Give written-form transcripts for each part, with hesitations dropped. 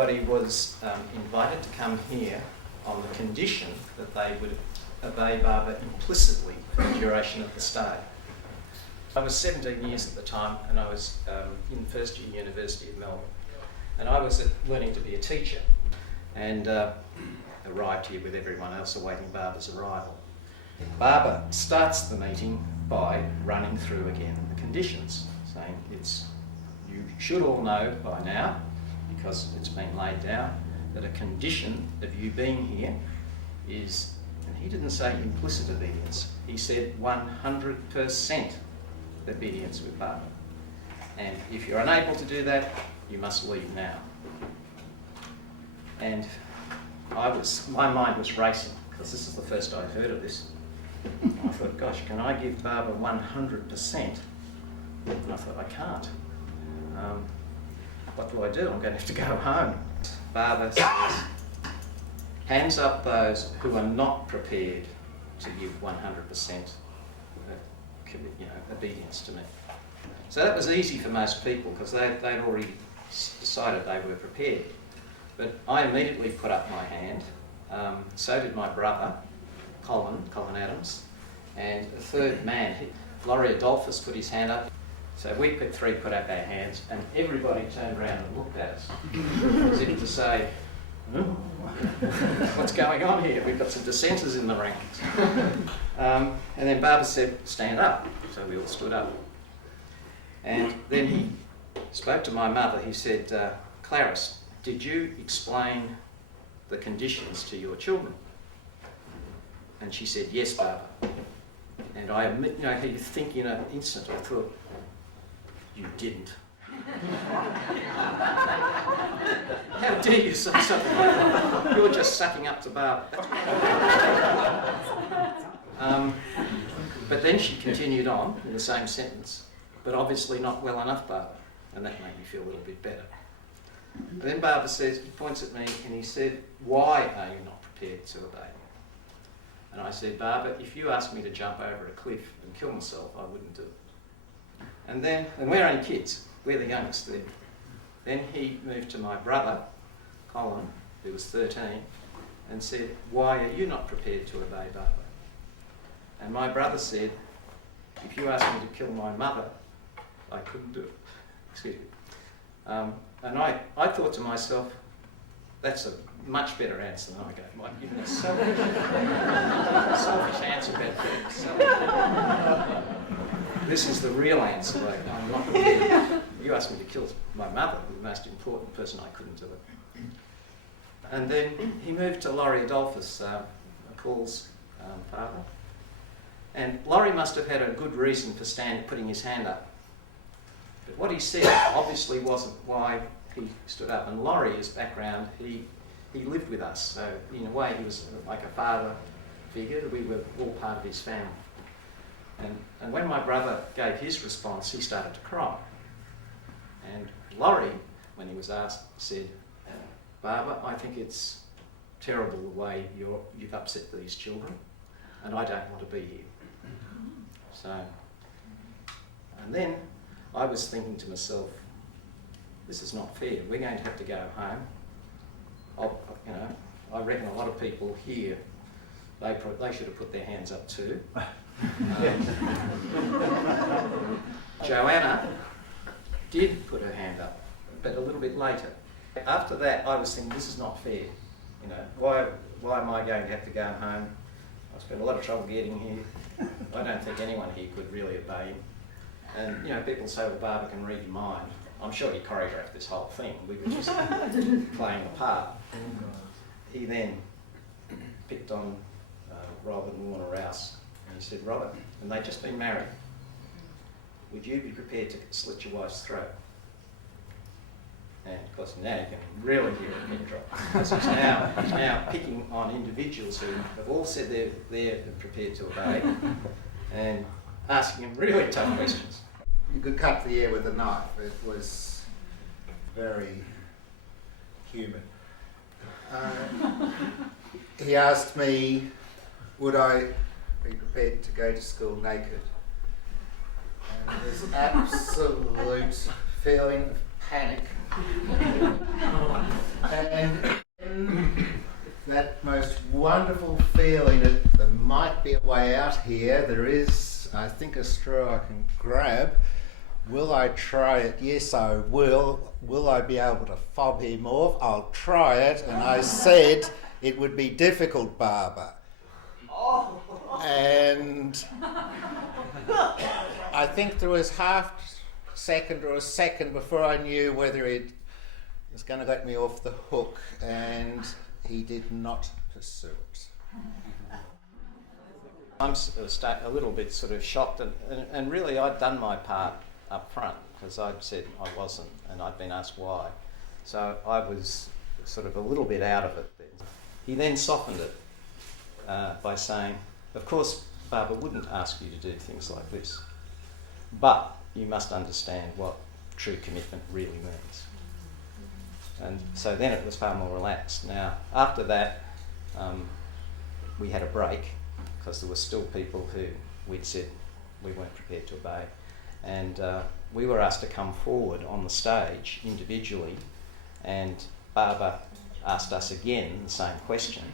everybody was invited to come here on the condition that they would obey Baba implicitly for the duration of the stay. I was 17 years at the time, and I was in first year University of Melbourne, and I was learning to be a teacher, and arrived here with everyone else awaiting Baba's arrival. Baba starts the meeting by running through again the conditions, saying you should all know by now, because it's been laid down, that a condition of you being here is, and he didn't say implicit obedience, he said 100% obedience with Baba. And if you're unable to do that, you must leave now. And my mind was racing, because this is the first I'd heard of this. I thought, gosh, can I give Baba 100%? And I thought, I can't. What do I do? I'm going to have to go home. Baba says, hands up those who are not prepared to give 100% obedience to me. So that was easy for most people, because they'd already decided they were prepared. But I immediately put up my hand. So did my brother, Colin Adams, and a third man, Laurie Adolphus, put his hand up. So we three put up our hands, and everybody turned around and looked at us, as if to say, what's going on here? We've got some dissenters in the ranks. And then Baba said, stand up. So we all stood up. And then he spoke to my mother. He said, Clarice, did you explain the conditions to your children? And she said, yes, Baba. And I admit, you think in an instant, I thought, you didn't. How dare you say something like that? You're just sucking up to Baba. But then she continued on in the same sentence, but obviously not well enough, Baba. And that made me feel a little bit better. And then Baba says, he points at me and he said, why are you not prepared to obey? And I said, Baba, if you asked me to jump over a cliff and kill myself, I wouldn't do it. And we're only kids, we're the youngest then. Then he moved to my brother, Colin, who was 13, and said, why are you not prepared to obey Baba? And my brother said, if you asked me to kill my mother, I couldn't do it. Excuse me. And I thought to myself, that's a much better answer than I gave. I've given a selfish answer about things. This is the real answer. I'm not prepared. You asked me to kill my mother, the most important person, I couldn't do it. And then he moved to Laurie Adolphus, Paul's father. And Laurie must have had a good reason for putting his hand up. But what he said obviously wasn't why he stood up. And Laurie's background, he lived with us. So in a way he was like a father figure. We were all part of his family. And when my brother gave his response, he started to cry. And Laurie, when he was asked, said, Baba, I think it's terrible the way you've upset these children, and I don't want to be here. So, and then I was thinking to myself, this is not fair. We're going to have to go home. I reckon a lot of people here, they should have put their hands up too. Joanna did put her hand up, but a little bit later. After that, I was thinking, this is not fair. Why am I going to have to go home? I spent a lot of trouble getting here. I don't think anyone here could really obey him. And people say, well, Baba can read your mind. I'm sure he choreographed this whole thing. We were just playing a part. He then picked on Robert and Warner Rouse, and he said, Robert, and they'd just been married, would you be prepared to slit your wife's throat? And of course now you can really hear a pin drop. Because he's now picking on individuals who have all said they're prepared to obey and asking him really tough questions. You could cut the air with a knife. It was very human. He asked me, would I be prepared to go to school naked? And this absolute feeling of panic And that most wonderful feeling that there might be a way out here, there is, I think, a straw I can grab. Will I try it? Yes, I will. Will I be able to fob him off? I'll try it. And I said it would be difficult, Barbara. And I think there was half a second or a second before I knew whether it was going to let me off the hook, and he did not pursue it. I'm a little bit sort of shocked, and really I'd done my part up front because I'd said I wasn't, and I'd been asked why. So I was sort of a little bit out of it then. He then softened it by saying, of course Barbara wouldn't ask you to do things like this, but you must understand what true commitment really means. And so then it was far more relaxed. Now, after that, we had a break because there were still people who we'd said we weren't prepared to obey. And we were asked to come forward on the stage individually, and Barbara asked us again the same question.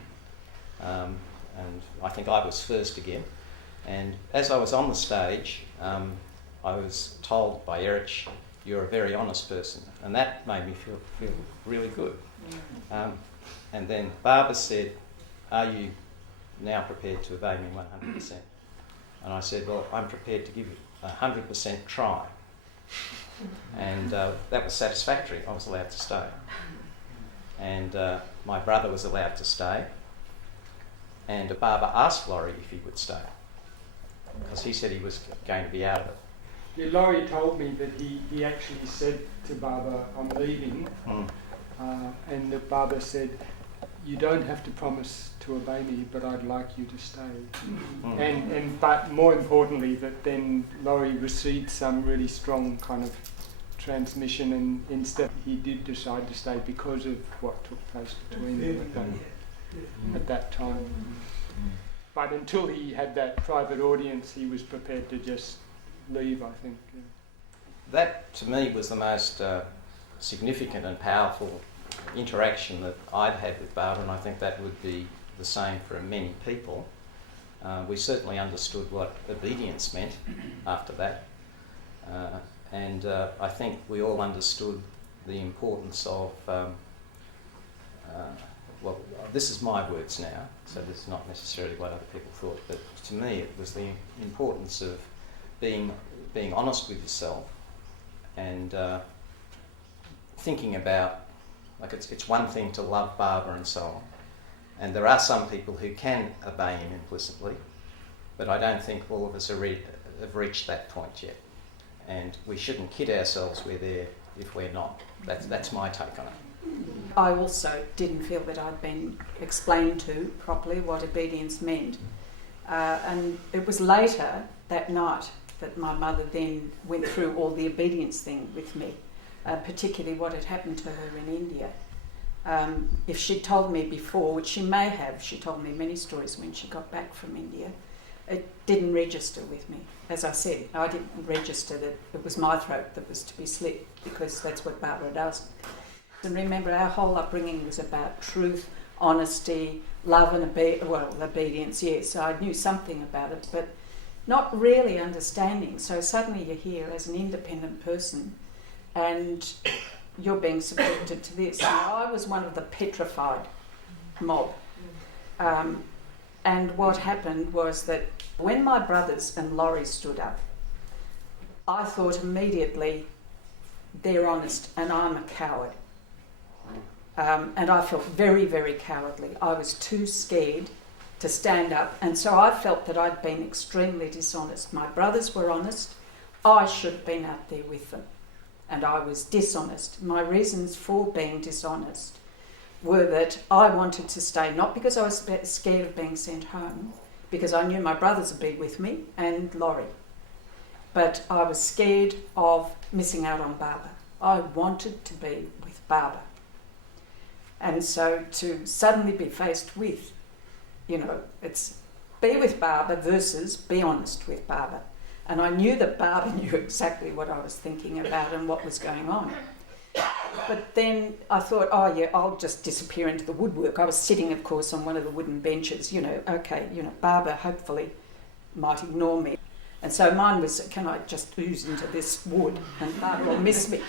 And I think I was first again. And as I was on the stage, I was told by Erich, "You're a very honest person," and that made me feel really good. And then Barbara said, "Are you now prepared to obey me 100%?" And I said, "Well, I'm prepared to give you 100% try." And that was satisfactory. I was allowed to stay. And my brother was allowed to stay. And Barbara asked Laurie if he would stay, because he said he was going to be out of it. Yeah, Laurie told me that he actually said to Barbara, "I'm leaving," and that Barbara said, "You don't have to promise to obey me, but I'd like you to stay." But more importantly, that then Laurie received some really strong kind of transmission, and instead he did decide to stay because of what took place between them at that time. But until he had that private audience, he was prepared to just leave, I think. Yeah. That, to me, was the most significant and powerful interaction that I'd had with Barbara, and I think that would be the same for many people. We certainly understood what obedience meant after that, and I think we all understood the importance of, well, this is my words now, so this is not necessarily what other people thought, but to me it was the importance of being honest with yourself and thinking about, like, it's one thing to love Barbara and so on, and there are some people who can obey him implicitly, but I don't think all of us have reached that point yet, and we shouldn't kid ourselves we're there if we're not. That's my take on it. I also didn't feel that I'd been explained to properly what obedience meant, and it was later that night that my mother then went through all the obedience thing with me, particularly what had happened to her in India. If she'd told me before, which she may have, she told me many stories when she got back from India, it didn't register with me. As I said, I didn't register that it was my throat that was to be slit, because that's what Barbara does. And remember, our whole upbringing was about truth, honesty, love and obedience, yes. So I knew something about it, but not really understanding. So suddenly you're here as an independent person and you're being subjected to this. Now, I was one of the petrified mob. And what happened was that when my brothers and Laurie stood up, I thought immediately, they're honest and I'm a coward. And I felt very, very cowardly. I was too scared to stand up, and so I felt that I'd been extremely dishonest. My brothers were honest. I should have been out there with them, and I was dishonest. My reasons for being dishonest were that I wanted to stay, not because I was scared of being sent home, because I knew my brothers would be with me and Laurie, but I was scared of missing out on Barbara. I wanted to be with Barbara. And so to suddenly be faced with, it's be with Barbara versus be honest with Barbara. And I knew that Barbara knew exactly what I was thinking about and what was going on. But then I thought, oh yeah, I'll just disappear into the woodwork. I was sitting, of course, on one of the wooden benches, okay, Barbara hopefully might ignore me. And so mine was, can I just ooze into this wood and Barbara will miss me?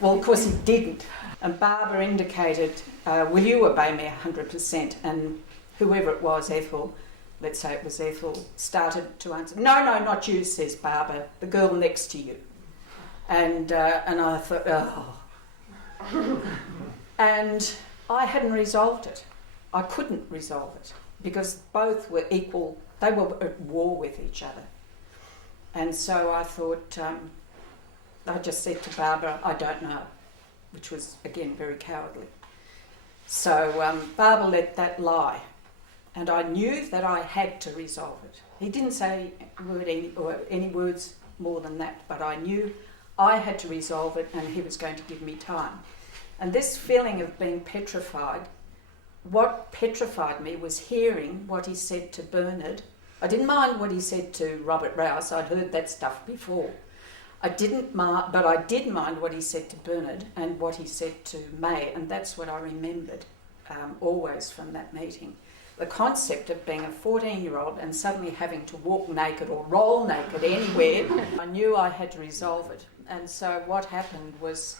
Well, of course he didn't. And Barbara indicated, will you obey me 100%? And whoever it was, Ethel, let's say it was Ethel, started to answer, no, not you, says Barbara, the girl next to you. And I thought, oh. And I hadn't resolved it. I couldn't resolve it because both were equal. They were at war with each other. And so I thought, I just said to Barbara, I don't know, which was, again, very cowardly. So Barbara let that lie. And I knew that I had to resolve it. He didn't say any words more than that, but I knew I had to resolve it and he was going to give me time. And this feeling of being petrified, what petrified me was hearing what he said to Bernard. I didn't mind what he said to Robert Rouse. I'd heard that stuff before. I didn't mind, but I did mind what he said to Bernard and what he said to May, and that's what I remembered always from that meeting. The concept of being a 14-year-old and suddenly having to walk naked or roll naked anywhere, I knew I had to resolve it. And so what happened was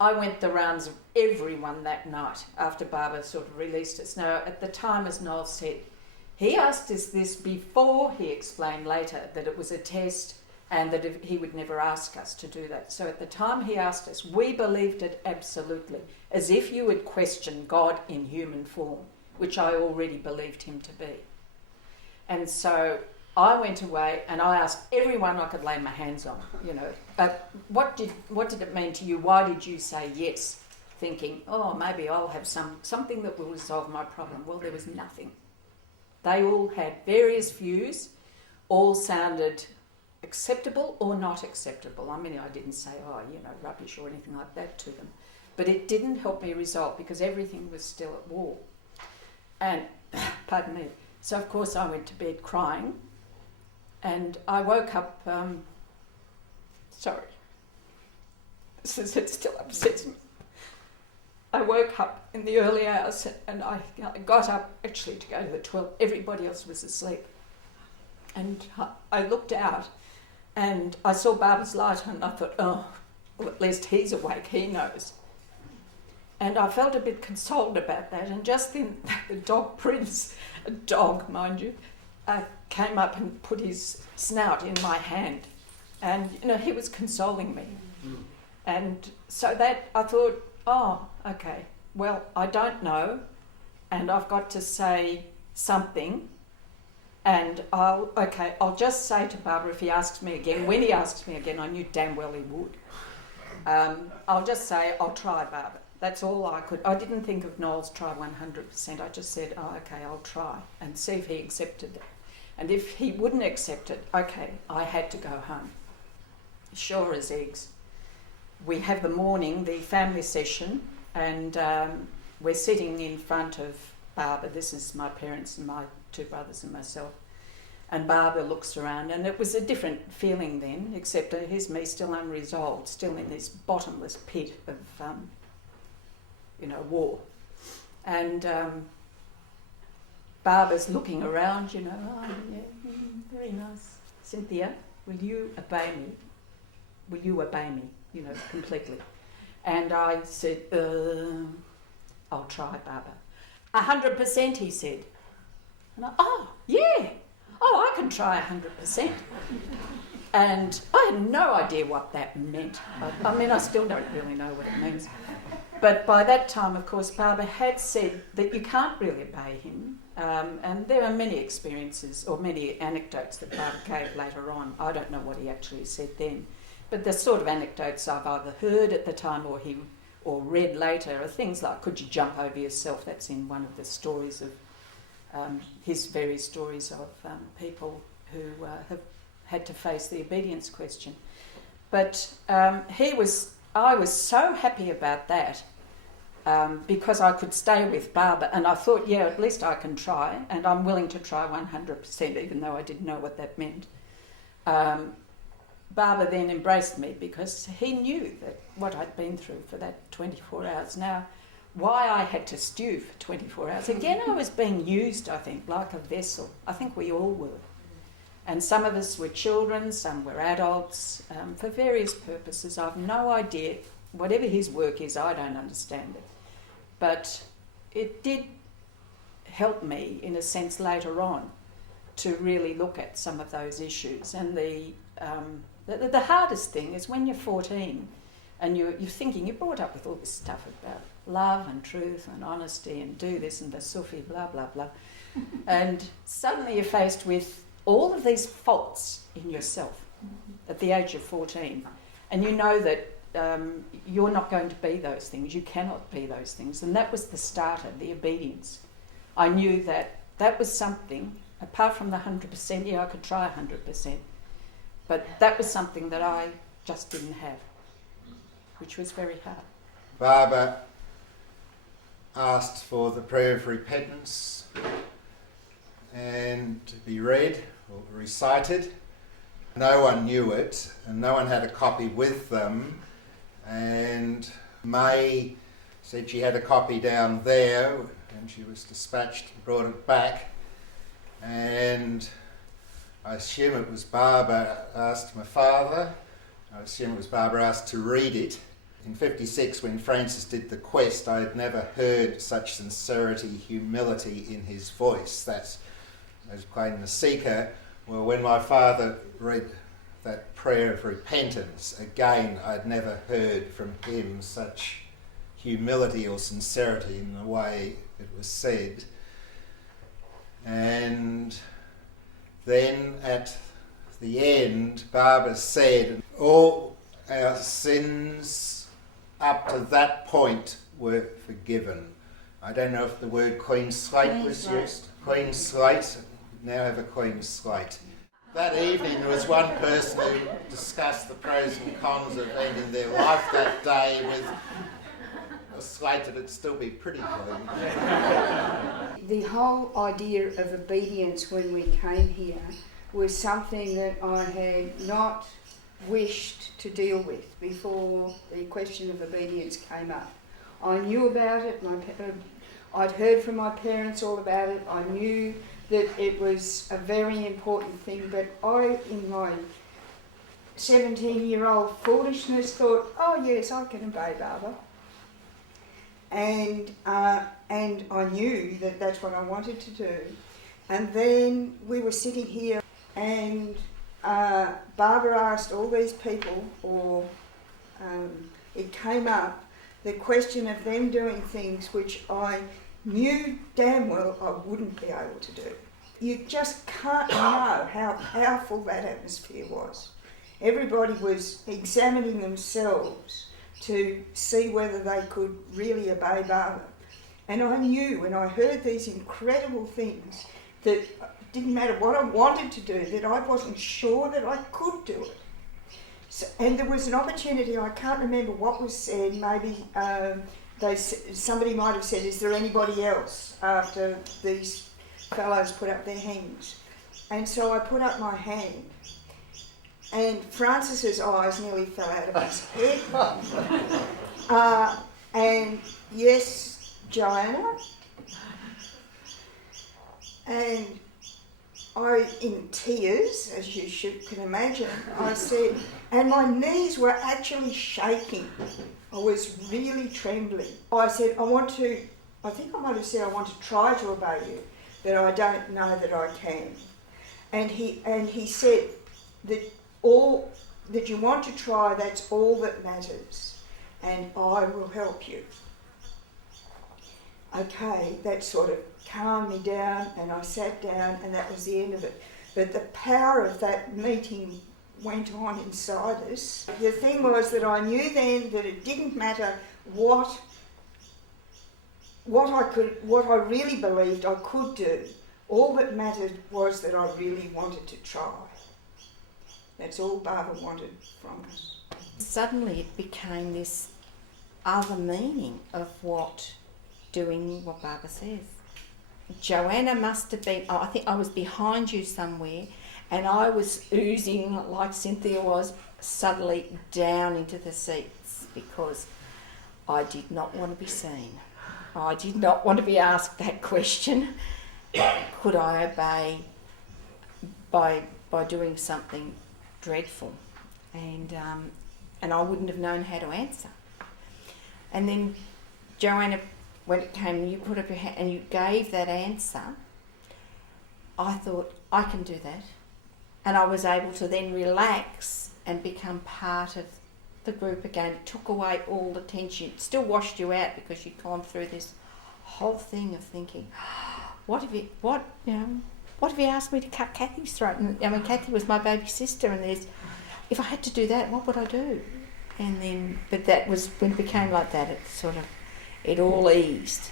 I went the rounds of everyone that night after Barbara sort of released us. Now, at the time, as Noel said, he asked us this before he explained later that it was a test and that he would never ask us to do that. So at the time he asked us, we believed it absolutely, as if you would question God in human form, which I already believed him to be. And so I went away and I asked everyone I could lay my hands on, what did it mean to you? Why did you say yes? Thinking, oh, maybe I'll have something that will resolve my problem. Well, there was nothing. They all had various views, all sounded acceptable or not acceptable. I mean, I didn't say, rubbish or anything like that to them. But it didn't help me resolve because everything was still at war. And, pardon me, so of course I went to bed crying and I woke up, it still upsets me. I woke up in the early hours and I got up actually to go to the toilet. Everybody else was asleep. And I looked out and I saw Barbara's light and I thought, oh, well, at least he's awake, he knows. And I felt a bit consoled about that. And just then the dog Prince, a dog, mind you, came up and put his snout in my hand. And, he was consoling me. And so that I thought, oh, okay, well, I don't know, and I've got to say something, and I'll just say to Barbara if he asks me again. When he asks me again, I knew damn well he would. I'll just say, I'll try, Barbara. That's all I could. I didn't think of Noel's try 100%. I just said, oh, okay, I'll try, and see if he accepted it. And if he wouldn't accept it, okay, I had to go home. Sure as eggs. We have the morning, the family session, and we're sitting in front of Barbara. This is my parents and my two brothers and myself. And Barbara looks around, and it was a different feeling then, except here's me still unresolved, still in this bottomless pit of, war. And Barbara's looking around, oh, yeah, very nice. Cynthia, will you obey me? Will you obey me? Completely. And I said, I'll try, Barbara. 100%, he said. And I can try 100%. And I had no idea what that meant. I still don't really know what it means. But by that time, of course, Barbara had said that you can't really obey him. And there are many experiences or many anecdotes that Barbara gave later on. I don't know what he actually said then. But the sort of anecdotes I've either heard at the time or read later are things like, could you jump over yourself? That's in one of the stories of his various stories of people who have had to face the obedience question. But I was so happy about that because I could stay with Barbara, and I thought, yeah, at least I can try, and I'm willing to try 100%, even though I didn't know what that meant. Baba then embraced me because he knew that what I'd been through for that 24 hours. Now, why I had to stew for 24 hours. Again, I was being used, I think, like a vessel. I think we all were. And some of us were children, some were adults, for various purposes. I've no idea. Whatever his work is, I don't understand it. But it did help me, in a sense, later on, to really look at some of those issues. And the hardest thing is when you're 14 and you're thinking, you're brought up with all this stuff about love and truth and honesty and do this and the Sufi, blah, blah, blah. And suddenly you're faced with all of these faults in yourself at the age of 14. And you know that you're not going to be those things. You cannot be those things. And that was the starter, the obedience. I knew that that was something, apart from the 100%, yeah, I could try 100%. But that was something that I just didn't have, which was very hard. Baba asked for the prayer of repentance and to be read or recited. No one knew it and no one had a copy with them, and May said she had a copy down there and she was dispatched and brought it back, and I assume it was Baba asked my father, I assume it was Baba asked to read it. In 56, when Francis did the quest, I had never heard such sincerity, humility in his voice. That's as playing the seeker. Well, when my father read that prayer of repentance, again, I'd never heard from him such humility or sincerity in the way it was said. And then at the end, Baba said, all our sins up to that point were forgiven. I don't know if the word clean slate was used. Clean slate. Now have a clean slate. That evening there was one person who discussed the pros and cons of ending their life that day with a slate that would still be pretty clean. The whole idea of obedience when we came here was something that I had not wished to deal with before the question of obedience came up. I knew about it, I'd heard from my parents all about it, I knew that it was a very important thing, but I, in my 17-year-old foolishness, thought, oh yes, I can obey Baba. And I knew that that's what I wanted to do. And then we were sitting here and Barbara asked all these people, or it came up, the question of them doing things which I knew damn well I wouldn't be able to do. You just can't know how powerful that atmosphere was. Everybody was examining themselves to see whether they could really obey Baba. And I knew when I heard these incredible things that didn't matter what I wanted to do, that I wasn't sure that I could do it. So, and there was an opportunity, I can't remember what was said, maybe somebody might have said, is there anybody else, after these fellows put up their hands? And so I put up my hand, and Francis's eyes nearly fell out of his head. And yes, Joanna, and I, in tears, as you can imagine, I said, and my knees were actually shaking. I was really trembling. I said, I think I might have said I want to try to obey you, but I don't know that I can. And he said that all that you want to try, that's all that matters, and I will help you. Okay, that sort of calmed me down, and I sat down, and that was the end of it. But the power of that meeting went on inside us. The thing was that I knew then that it didn't matter what I really believed I could do. All that mattered was that I really wanted to try. That's all Baba wanted from us. Suddenly it became this other meaning of doing what Baba says. Joanna must have been, I think I was behind you somewhere, And I was oozing, like Cynthia was, suddenly down into the seats because I did not want to be seen. I did not want to be asked that question. Could I obey by doing something dreadful? And I wouldn't have known how to answer. And then, Joanna, when it came, you put up your hand and you gave that answer. I thought, I can do that. And I was able to then relax and become part of the group again. It took away all the tension. It still washed you out because you'd gone through this whole thing of thinking, what if he asked me to cut Kathy's throat? And I mean, Kathy was my baby sister, and if I had to do that, what would I do? And then, but that was when it became like that. It all eased,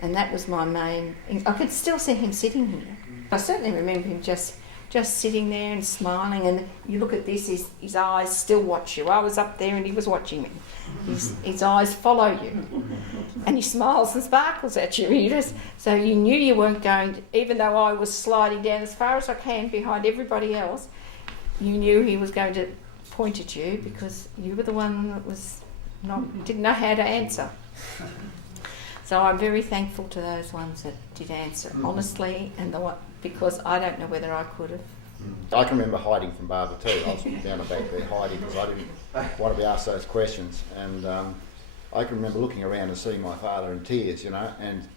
and that was my main. I could still see him sitting here. I certainly remember him just sitting there and smiling. And you look at this, his eyes still watch you. I was up there and he was watching me. His eyes follow you, and he smiles and sparkles at you. So you knew you weren't going to, even though I was sliding down as far as I can behind everybody else. You knew he was going to point at you because you were the one that didn't know how to answer. So I'm very thankful to those ones that did answer honestly, and because I don't know whether I could have. I can remember hiding from Barbara too. I was down the back there hiding because I didn't want to be asked those questions. And I can remember looking around and seeing my father in tears, and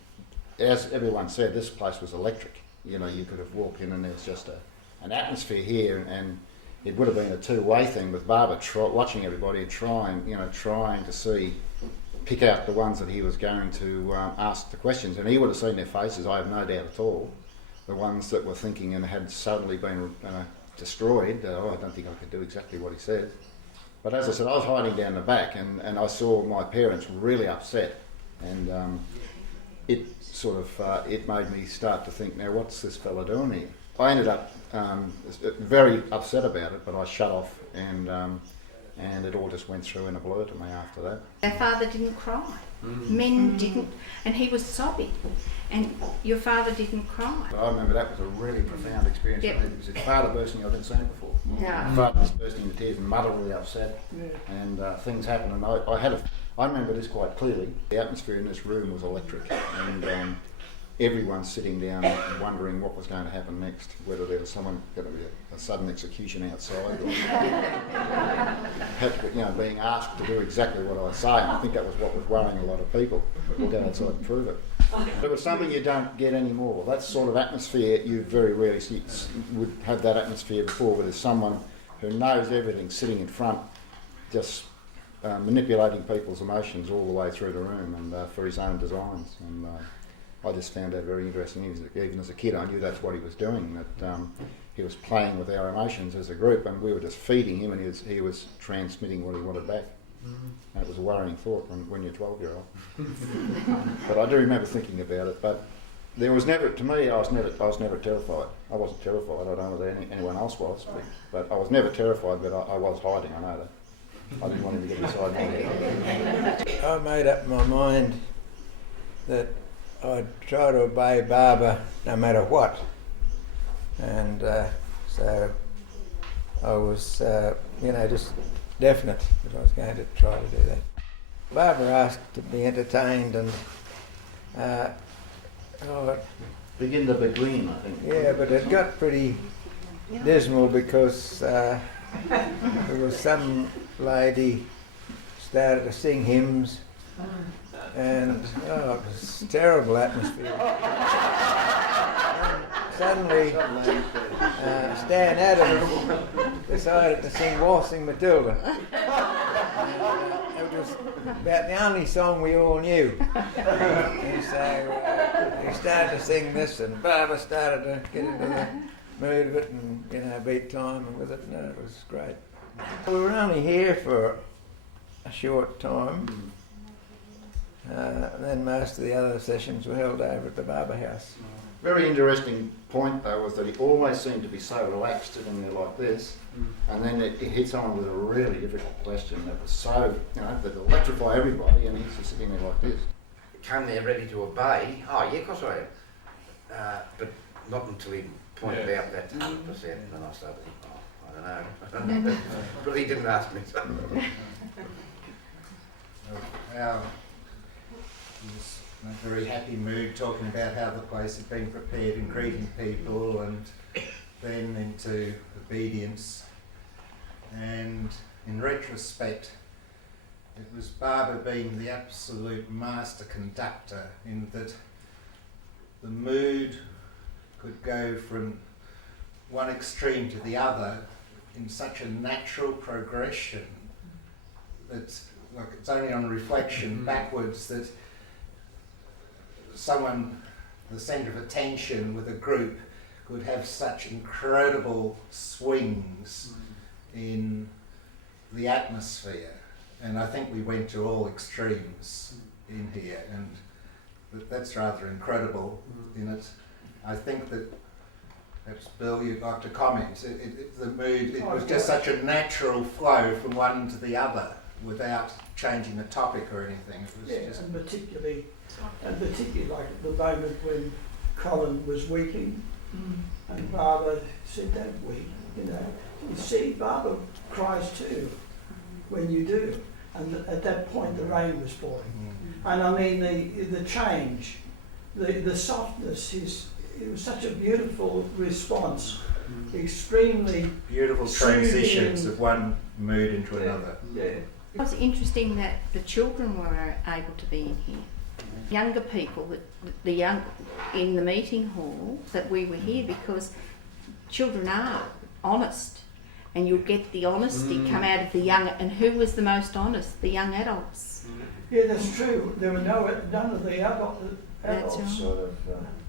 as everyone said, this place was electric. You could have walked in and there was just an atmosphere here, and it would have been a two-way thing with Barbara watching everybody and trying to pick out the ones that he was going to ask the questions. And he would have seen their faces, I have no doubt at all. The ones that were thinking and had suddenly been destroyed, I don't think I could do exactly what he said. But as I said, I was hiding down the back, and I saw my parents really upset, and it made me start to think, now what's this fella doing here? I ended up very upset about it, but I shut off, and it all just went through in a blur to me after that. Our father didn't cry. Men didn't, and he was sobbing, and your father didn't cry. I remember that was a really profound experience for me, because his father bursting, I didn't see him before. Yeah. His father was bursting into tears and mother really upset, and things happened, and I remember this quite clearly. The atmosphere in this room was electric, and everyone sitting down wondering what was going to happen next, whether there was someone going to be a sudden execution outside, or being asked to do exactly what I say. And I think that was what was worrying a lot of people. We'll go outside and prove it. But it was something you don't get anymore. That sort of atmosphere, you very rarely would have that atmosphere before, where there's someone who knows everything sitting in front, just manipulating people's emotions all the way through the room, and for his own designs. And I just found that very interesting. Even as a kid, I knew that's what he was doing, that he was playing with our emotions as a group, and we were just feeding him, and he was transmitting what he wanted back. And it was a worrying thought when you're 12-year-old. But I do remember thinking about it. But there was never, to me, I was never terrified. I wasn't terrified. I don't know whether anyone else was, but I was never terrified. But I was hiding. I know that. I didn't want him to get inside me. I made up my mind that I'd try to obey Barbara no matter what, and so I was, just definite that I was going to try to do that. Barbara asked to be entertained, and Begin to begin, I think. yeah, but it got pretty dismal because there was some lady started to sing hymns. And it was a terrible atmosphere. Suddenly, Stan Adams decided to sing Waltzing Matilda. It was about the only song we all knew. And so he started to sing this, and Barbara started to get into the mood of it and beat time with it, and it was great. We were only here for a short time. Then most of the other sessions were held over at the Barber House. Very interesting point though was that he always seemed to be so relaxed sitting there like this, and then it hits on with a really difficult question that was so, that electrify everybody, and he's just sitting there like this. Come there ready to obey. Oh yeah, of course I am. But not until he pointed out that 100%, and I started thinking, I don't know. But he didn't ask me. So. He was in a very happy mood talking about how the place had been prepared and greeting people, and then into obedience. And in retrospect, it was Barbara being the absolute master conductor, in that the mood could go from one extreme to the other in such a natural progression that, like, it's only on reflection backwards that someone, the centre of attention with a group, could have such incredible swings in the atmosphere. And I think we went to all extremes in here, and that's rather incredible in it. I think that, perhaps Bill, you'd like to comment. The mood, it was just such a natural flow from one to the other without changing the topic or anything. It was just... and particularly like at the moment when Colin was weeping, and Barbara said, "Don't weep, you know. You see, Barbara cries too when you do." And at that point, the rain was falling. And I mean, the change, the softness, it was such a beautiful response, extremely beautiful transitions of one mood into another. Yeah. It was interesting that the children were able to be in here. Younger people, in the meeting hall, that we were here because children are honest, and you'll get the honesty come out of the young. And who was the most honest? The young adults. Yeah, that's true. There were none of the adults Right. sort of.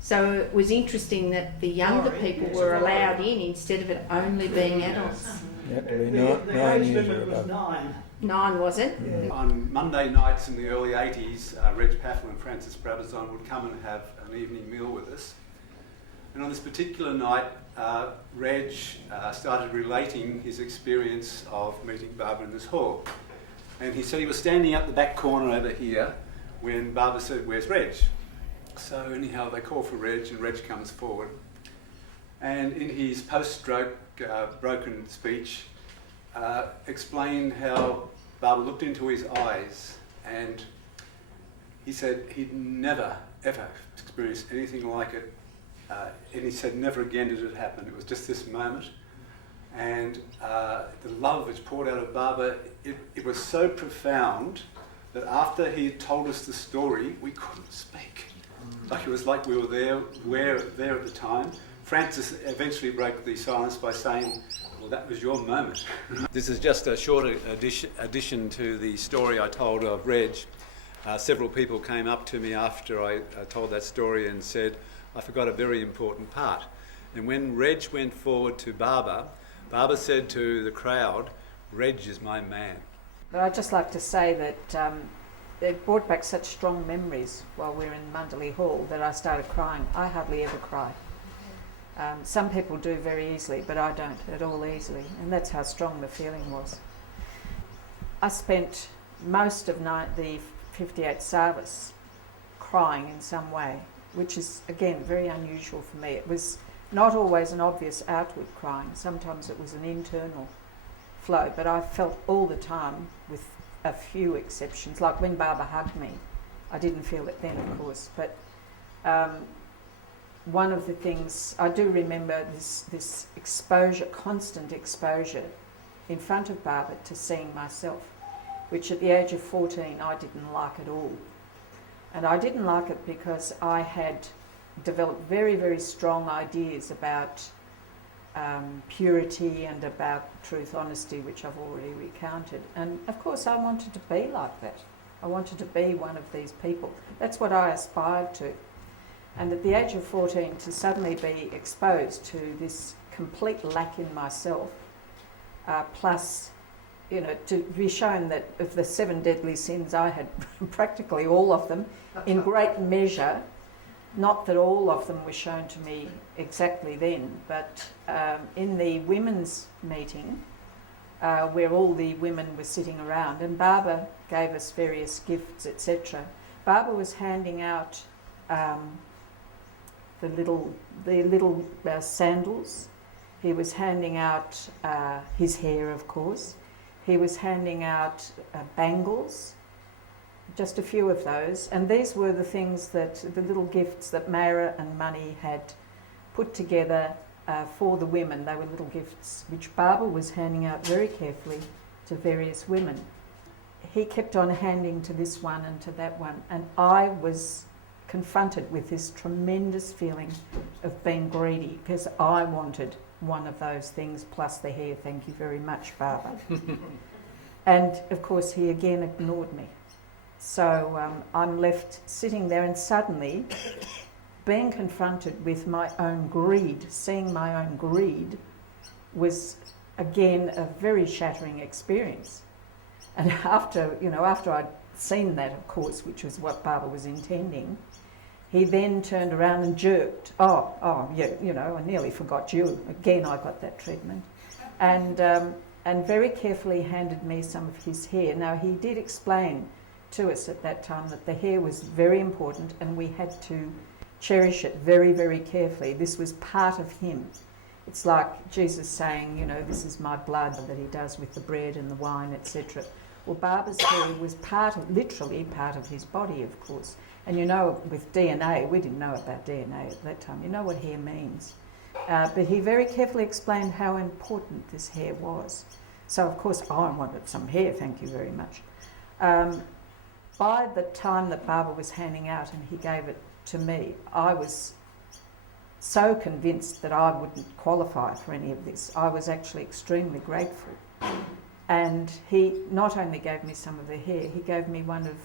So it was interesting that the younger people were allowed in instead of it only being adults. You have to be The 9 age years or limit was above. 9. 9, was it? Yeah. On Monday nights in the early 80s, Reg Paffel and Francis Brabazon would come and have an evening meal with us. And on this particular night, Reg started relating his experience of meeting Barbara in this hall. And he said he was standing up the back corner over here when Barbara said, "Where's Reg?" So anyhow, they call for Reg, and Reg comes forward. And in his post-stroke broken speech, explained how Barbara looked into his eyes, and he said he'd never, ever experienced anything like it. And he said never again did it happen. It was just this moment. And the love which poured out of Barbara, it was so profound that after he had told us the story, we couldn't speak. Like it was like we were there at the time. Francis eventually broke the silence by saying, "Well, that was your moment." This is just a short addition to the story I told of Reg. Several people came up to me after I told that story and said, "I forgot a very important part." And when Reg went forward to Barbara, Barbara said to the crowd, "Reg is my man." But I'd just like to say that it brought back such strong memories while we were in Mundley Hall that I started crying. I hardly ever cry. Some people do very easily, but I don't at all easily, and that's how strong the feeling was. I spent most of the 58 Sarvis crying in some way, which is, again, very unusual for me. It was not always an obvious outward crying. Sometimes it was an internal flow, but I felt all the time, with a few exceptions, like when Barbara hugged me. I didn't feel it then, of course, but one of the things I do remember, this exposure, constant exposure in front of Barbara to seeing myself, which at the age of 14 I didn't like at all. And I didn't like it because I had developed very, very strong ideas about purity and about truth, honesty, which I've already recounted. And of course I wanted to be like that. I wanted to be one of these people. That's what I aspired to. And at the age of 14, to suddenly be exposed to this complete lack in myself, plus, you know, to be shown that of the 7 deadly sins, I had practically all of them in great measure. Not that all of them were shown to me exactly then, but in the women's meeting, where all the women were sitting around, and Barbara gave us various gifts, etc. Barbara was handing out the little sandals. He was handing out his hair, of course. He was handing out bangles, just a few of those. And these were the things the little gifts that Mayra and Money had put together for the women. They were little gifts which Barbara was handing out very carefully to various women. He kept on handing to this one and to that one, and I was confronted with this tremendous feeling of being greedy because I wanted one of those things plus the hair. Thank you very much, Barbara. And of course he again ignored me. So I'm left sitting there, and suddenly being confronted with my own greed, seeing my own greed, was again a very shattering experience. And after I'd seen that, of course, which was what Barbara was intending, he then turned around and jerked. Oh, yeah, I nearly forgot you. Again, I got that treatment. And very carefully handed me some of his hair. Now, he did explain to us at that time that the hair was very important and we had to cherish it very, very carefully. This was part of him. It's like Jesus saying, this is my blood that he does with the bread and the wine, etc. Well, Barbara's hair was literally part of his body, of course. And with DNA, we didn't know about DNA at that time. You know what hair means. But he very carefully explained how important this hair was. So, of course, I wanted some hair, thank you very much. By the time that Barbara was handing out and he gave it to me, I was so convinced that I wouldn't qualify for any of this. I was actually extremely grateful. And he not only gave me some of the hair, he gave me one of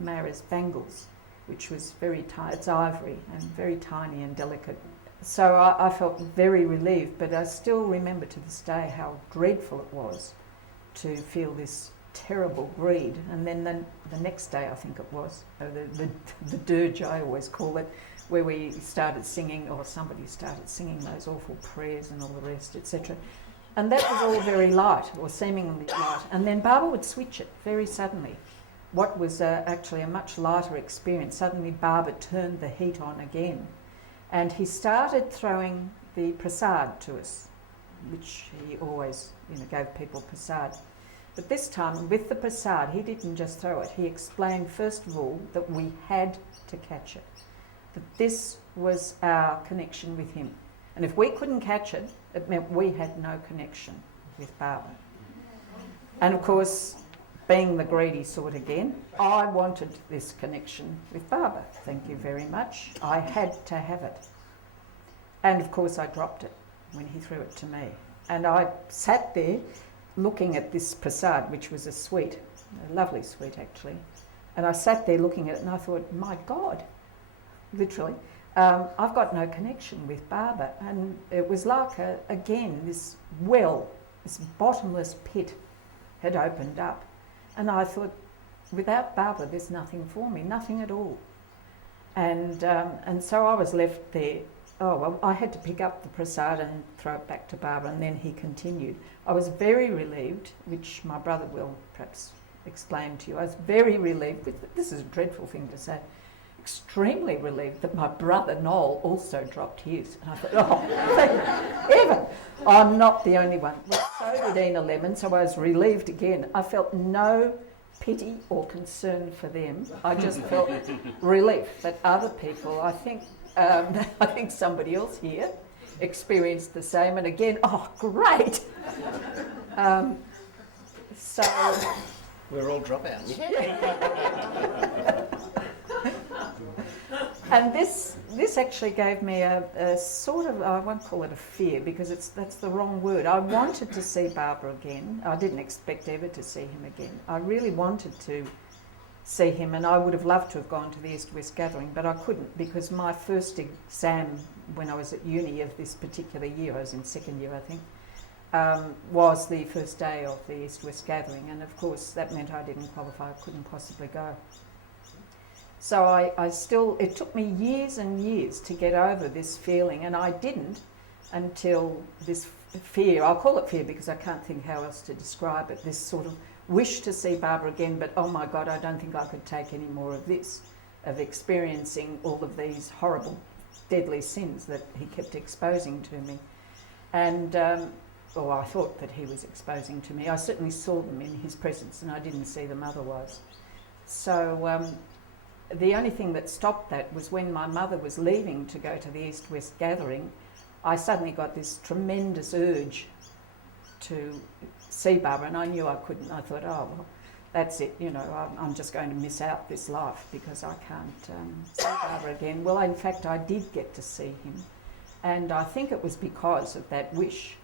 Mayra's bangles, which was very tiny. It's ivory and very tiny and delicate. So I felt very relieved, but I still remember to this day how dreadful it was to feel this terrible greed. And then the next day, I think it was, the dirge, I always call it, where we started singing, or somebody started singing those awful prayers and all the rest, etc. And that was all very light, or seemingly light. And then Barbara would switch it very suddenly. What was actually a much lighter experience, suddenly Barbara turned the heat on again. And he started throwing the prasad to us, which he always gave people prasad. But this time, with the prasad, he didn't just throw it. He explained, first of all, that we had to catch it. That this was our connection with him. And if we couldn't catch it, it meant we had no connection with Barbara. And of course, being the greedy sort again, I wanted this connection with Barbara. Thank you very much. I had to have it. And of course, I dropped it when he threw it to me. And I sat there looking at this prasad, which was a sweet, a lovely sweet actually. And I sat there looking at it and I thought, my God, literally, I've got no connection with Barbara. And it was like, again, this well, this bottomless pit had opened up. And I thought, without Barbara, there's nothing for me, nothing at all. And so I was left there. Oh, well, I had to pick up the prasad and throw it back to Barbara, and then he continued. I was very relieved, which my brother will perhaps explain to you. I was very relieved, this is a dreadful thing to say, extremely relieved that my brother Noel also dropped his. And I thought, oh, thank heaven, I'm not the only one. Well, so did Ina Lemon, so I was relieved again. I felt no pity or concern for them. I just felt relief that other people, I think somebody else here experienced the same. And again, oh, great. So we're all dropouts. And this actually gave me a sort of, I won't call it a fear because that's the wrong word. I wanted to see Barbara again. I didn't expect ever to see him again. I really wanted to see him, and I would have loved to have gone to the East-West gathering, but I couldn't because my first exam when I was at uni of this particular year, I was in second year I think, was the first day of the East-West gathering, and of course that meant I didn't qualify, I couldn't possibly go. So it took me years and years to get over this feeling, and I didn't until this fear, I'll call it fear because I can't think how else to describe it, this sort of wish to see Barbara again, but oh my God, I don't think I could take any more of this, of experiencing all of these horrible deadly sins that he kept exposing to me. And, or I thought that he was exposing to me. I certainly saw them in his presence and I didn't see them otherwise. So the only thing that stopped that was when my mother was leaving to go to the East-West gathering, I suddenly got this tremendous urge to see Barbara, and I knew I couldn't. I thought, oh, well, that's it, you know, I'm just going to miss out this life because I can't see Barbara again. Well, in fact, I did get to see him, and I think it was because of that wish.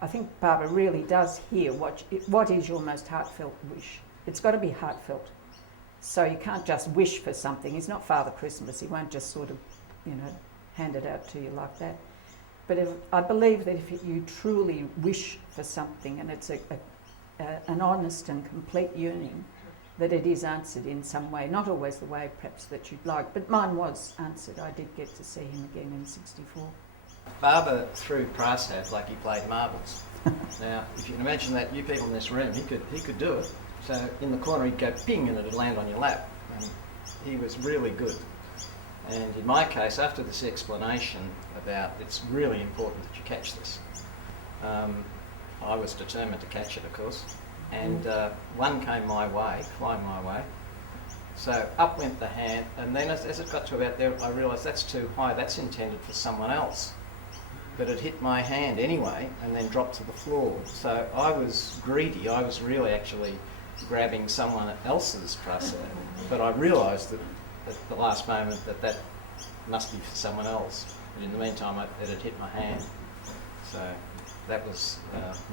I think Barbara really does hear what is your most heartfelt wish. It's got to be heartfelt. So you can't just wish for something. He's not Father Christmas. He won't just sort of, you know, hand it out to you like that. But I believe that if you truly wish for something and it's an honest and complete yearning, that it is answered in some way. Not always the way perhaps that you'd like, but mine was answered. I did get to see him again in '64. Barber threw Prasad like he played marbles. Now, if you can imagine that, you people in this room, he could do it. So in the corner he'd go ping and it'd land on your lap. And he was really good. And in my case, after this explanation about it's really important that you catch this, I was determined to catch it, of course. And one came my way, flying my way. So up went the hand, and then as it got to about there, I realised that's too high, that's intended for someone else. But it hit my hand anyway, and then dropped to the floor. So I was greedy, I was really actually grabbing someone else's Prasad. But I realised that at the last moment that must be for someone else. But in the meantime, it had hit my hand. So that was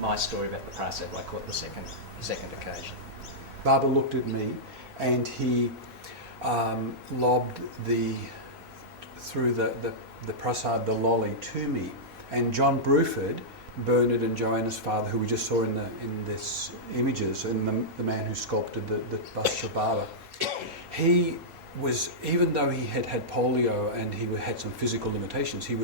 my story about the Prasad I caught the second occasion. Barber looked at me and he lobbed through the Prasad, the lolly, to me. And John Bruford, Bernard and Joanna's father, who we just saw in this images, and the man who sculpted the busts of Barber, he was, even though he had polio and he had some physical limitations, he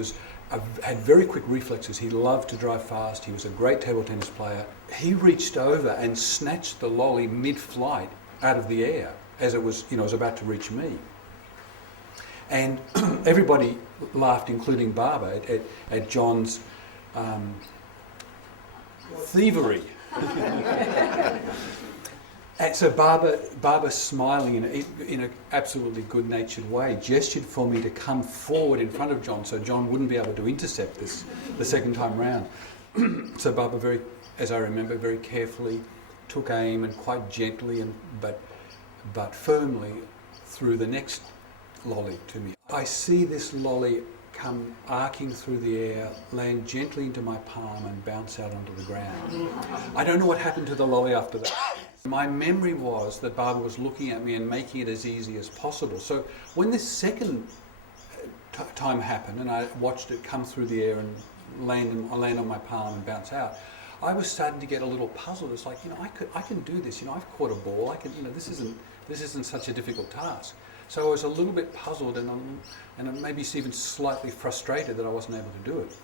had very quick reflexes. He loved to drive fast. He was a great table tennis player. He reached over and snatched the lolly mid-flight out of the air as it was about to reach me. And everybody laughed, including Barber, at John's thievery. And so Barber, smiling in an absolutely good-natured way, gestured for me to come forward in front of John so John wouldn't be able to intercept this the second time round. So Barber, as I remember, very carefully took aim and quite gently but firmly threw the next lolly to me. I see this lolly come arcing through the air, land gently into my palm and bounce out onto the ground. I don't know what happened to the lolly after that. My memory was that Barber was looking at me and making it as easy as possible. So when this second time happened and I watched it come through the air and land on my palm and bounce out, I was starting to get a little puzzled. It's like, I can do this. I've caught a ball. I can. This isn't such a difficult task. So I was a little bit puzzled and maybe even slightly frustrated that I wasn't able to do it.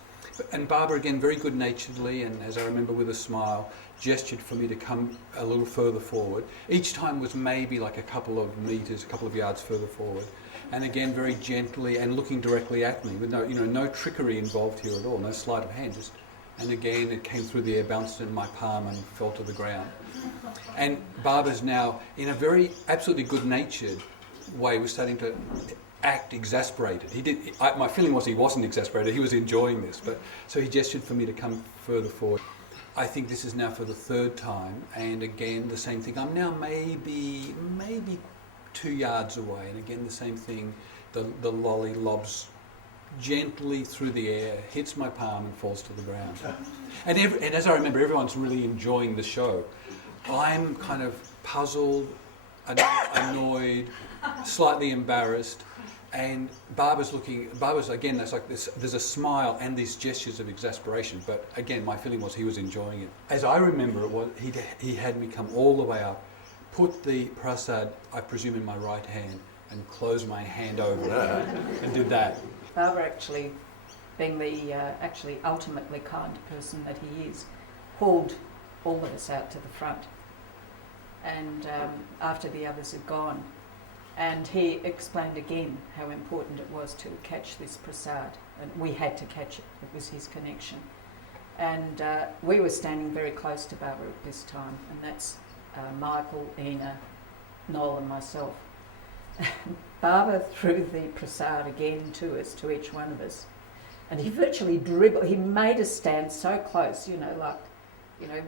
And Barbara, again, very good-naturedly, and as I remember with a smile, gestured for me to come a little further forward. Each time was maybe like a couple of meters, a couple of yards further forward. And again, very gently and looking directly at me, with no trickery involved here at all, no sleight of hand. And again, it came through the air, bounced in my palm and fell to the ground. And Barbara's now, in a very absolutely good-natured way, was starting to act exasperated. My feeling was he wasn't exasperated, he was enjoying this. But so he gestured for me to come further forward. I think this is now for the third time, and again the same thing. I'm now maybe 2 yards away, and again the same thing. The lolly lobs gently through the air, hits my palm and falls to the ground. And as I remember, everyone's really enjoying the show. I'm kind of puzzled, annoyed, slightly embarrassed, and Barbara's again, there's a smile and these gestures of exasperation, but again my feeling was he was enjoying it. As I remember it was, he had me come all the way up, put the Prasad, I presume, in my right hand and close my hand over it and did that. Barbara, actually, being the actually ultimately kind person that he is, hauled all of us out to the front. And after the others had gone, And he explained again how important it was to catch this prasad, and we had to catch it. It was his connection. And we were standing very close to Barbara at this time, and that's Michael, Ina, Noel and myself. Barbara threw the prasad again to us, to each one of us, and he virtually dribbled. He made us stand so close,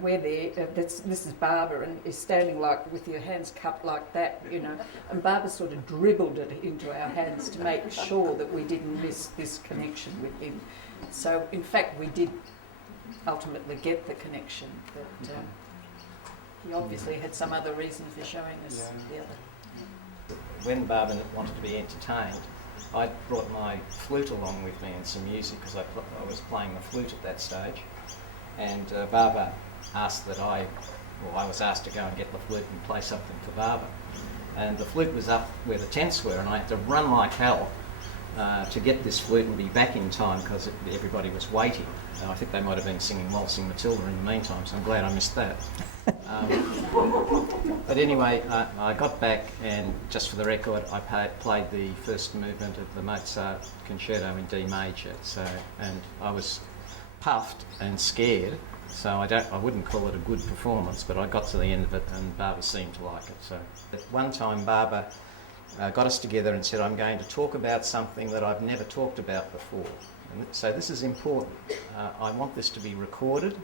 we're there, this is Barbara, and you're standing like with your hands cupped like that, and Barbara sort of dribbled it into our hands to make sure that we didn't miss this connection with him. So, in fact, we did ultimately get the connection, but he obviously had some other reason for showing us the other. When Barbara wanted to be entertained, I brought my flute along with me and some music because I was playing the flute at that stage. And Barbara asked I was asked to go and get the flute and play something for Barbara. And the flute was up where the tents were, and I had to run like hell to get this flute and be back in time because everybody was waiting. And I think they might have been singing Waltzing Matilda in the meantime, so I'm glad I missed that. But anyway, I got back, and just for the record, I played the first movement of the Mozart Concerto in D major. And I was puffed and scared, so I wouldn't call it a good performance, but I got to the end of it, and Barbara seemed to like it. So at one time, Barbara got us together and said, "I'm going to talk about something that I've never talked about before." And so this is important. I want this to be recorded,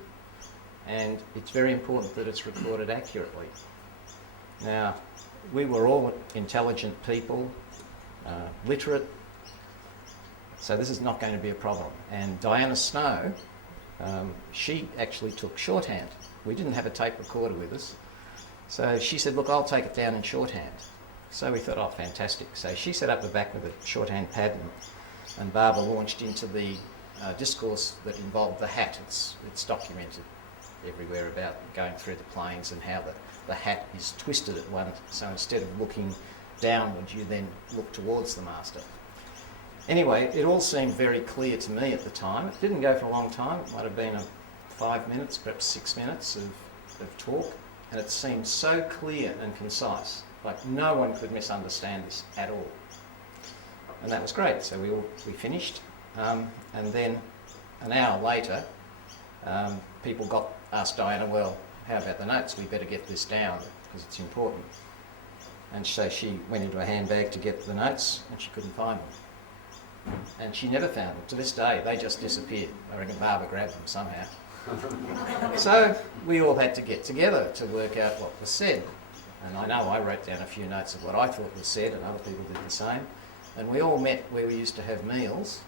and it's very important that it's recorded accurately. Now, we were all intelligent people, literate, so this is not going to be a problem. And Diana Snow, she actually took shorthand. We didn't have a tape recorder with us, so she said, "Look, I'll take it down in shorthand." So we thought, oh, fantastic. So she set up the back with a shorthand pad, and Barbara launched into the discourse that involved the hat. It's documented everywhere about going through the plains and how the hat is twisted at one. So instead of looking downward, you then look towards the master. Anyway, it all seemed very clear to me at the time. It didn't go for a long time. It might have been 5 minutes, perhaps 6 minutes of talk. And it seemed so clear and concise. Like no one could misunderstand this at all. And that was great. So we finished. And then an hour later, people asked Diana, "Well, how about the notes? We better get this down because it's important." And so she went into her handbag to get the notes, and she couldn't find them. And she never found them. To this day, they just disappeared. I reckon Barbara grabbed them somehow. So we all had to get together to work out what was said. And I know I wrote down a few notes of what I thought was said, and other people did the same. And we all met where we used to have meals,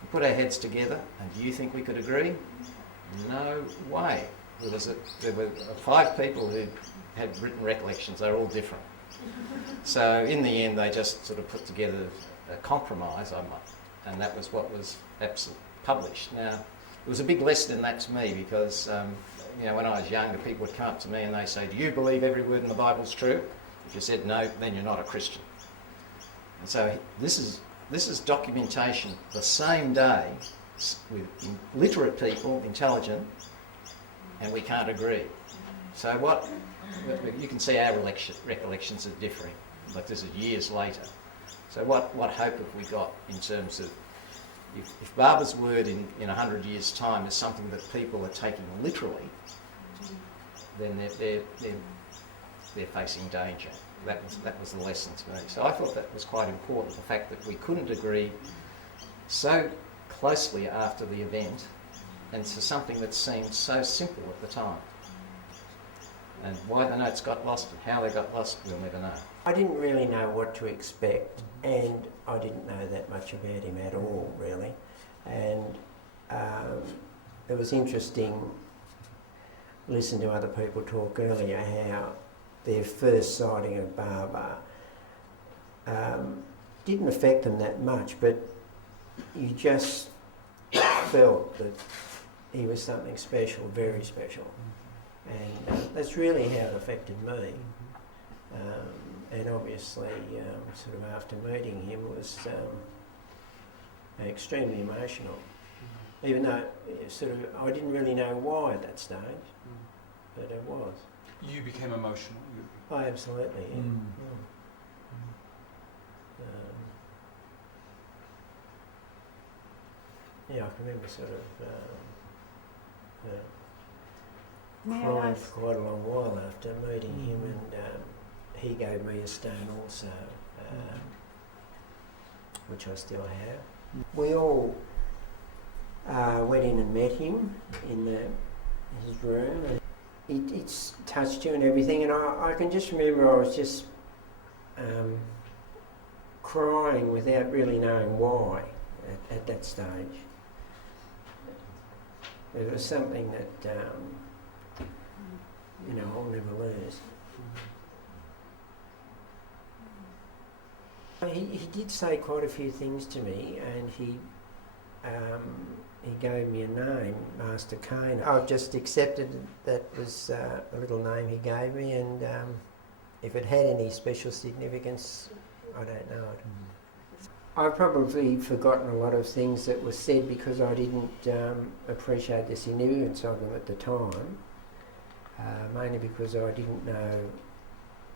we put our heads together, and do you think we could agree? No way. There were 5 people who had written recollections. They were all different. So in the end, they just sort of put together a compromise, and that was what was published. Now, it was a big lesson in that to me because, when I was younger, people would come up to me and they say, "Do you believe every word in the Bible is true?" If you said no, then you're not a Christian. And so this is documentation the same day with literate people, intelligent, and we can't agree. So you can see our recollections are differing, like this is years later. So what hope have we got in terms of if Barbara's word in 100 years' time is something that people are taking literally, then they're facing danger. That was the lesson to me. So I thought that was quite important, the fact that we couldn't agree so closely after the event and to something that seemed so simple at the time. And why the notes got lost and how they got lost, we'll never know. I didn't really know what to expect, and I didn't know that much about him at all, really. And it was interesting listening to other people talk earlier how their first sighting of Barbara didn't affect them that much, but you just felt that he was something special, very special. And that's really how it affected me. And obviously, sort of after meeting him, was extremely emotional. Even though I didn't really know why at that stage, but it was. You became emotional. Oh, absolutely. Yeah. yeah, I can remember sort of May I crying ask- for quite a long while after meeting him, and he gave me a stone also, which I still have. We all went in and met him in his room, and it's touched you and everything, and I can just remember I was just crying without really knowing why at that stage. It was something that I'll never lose. He did say quite a few things to me, and he gave me a name, Master Kane. I've just accepted that was a little name he gave me, and if it had any special significance, I don't know it. I've probably forgotten a lot of things that were said because I didn't appreciate the significance of them at the time, mainly because I didn't know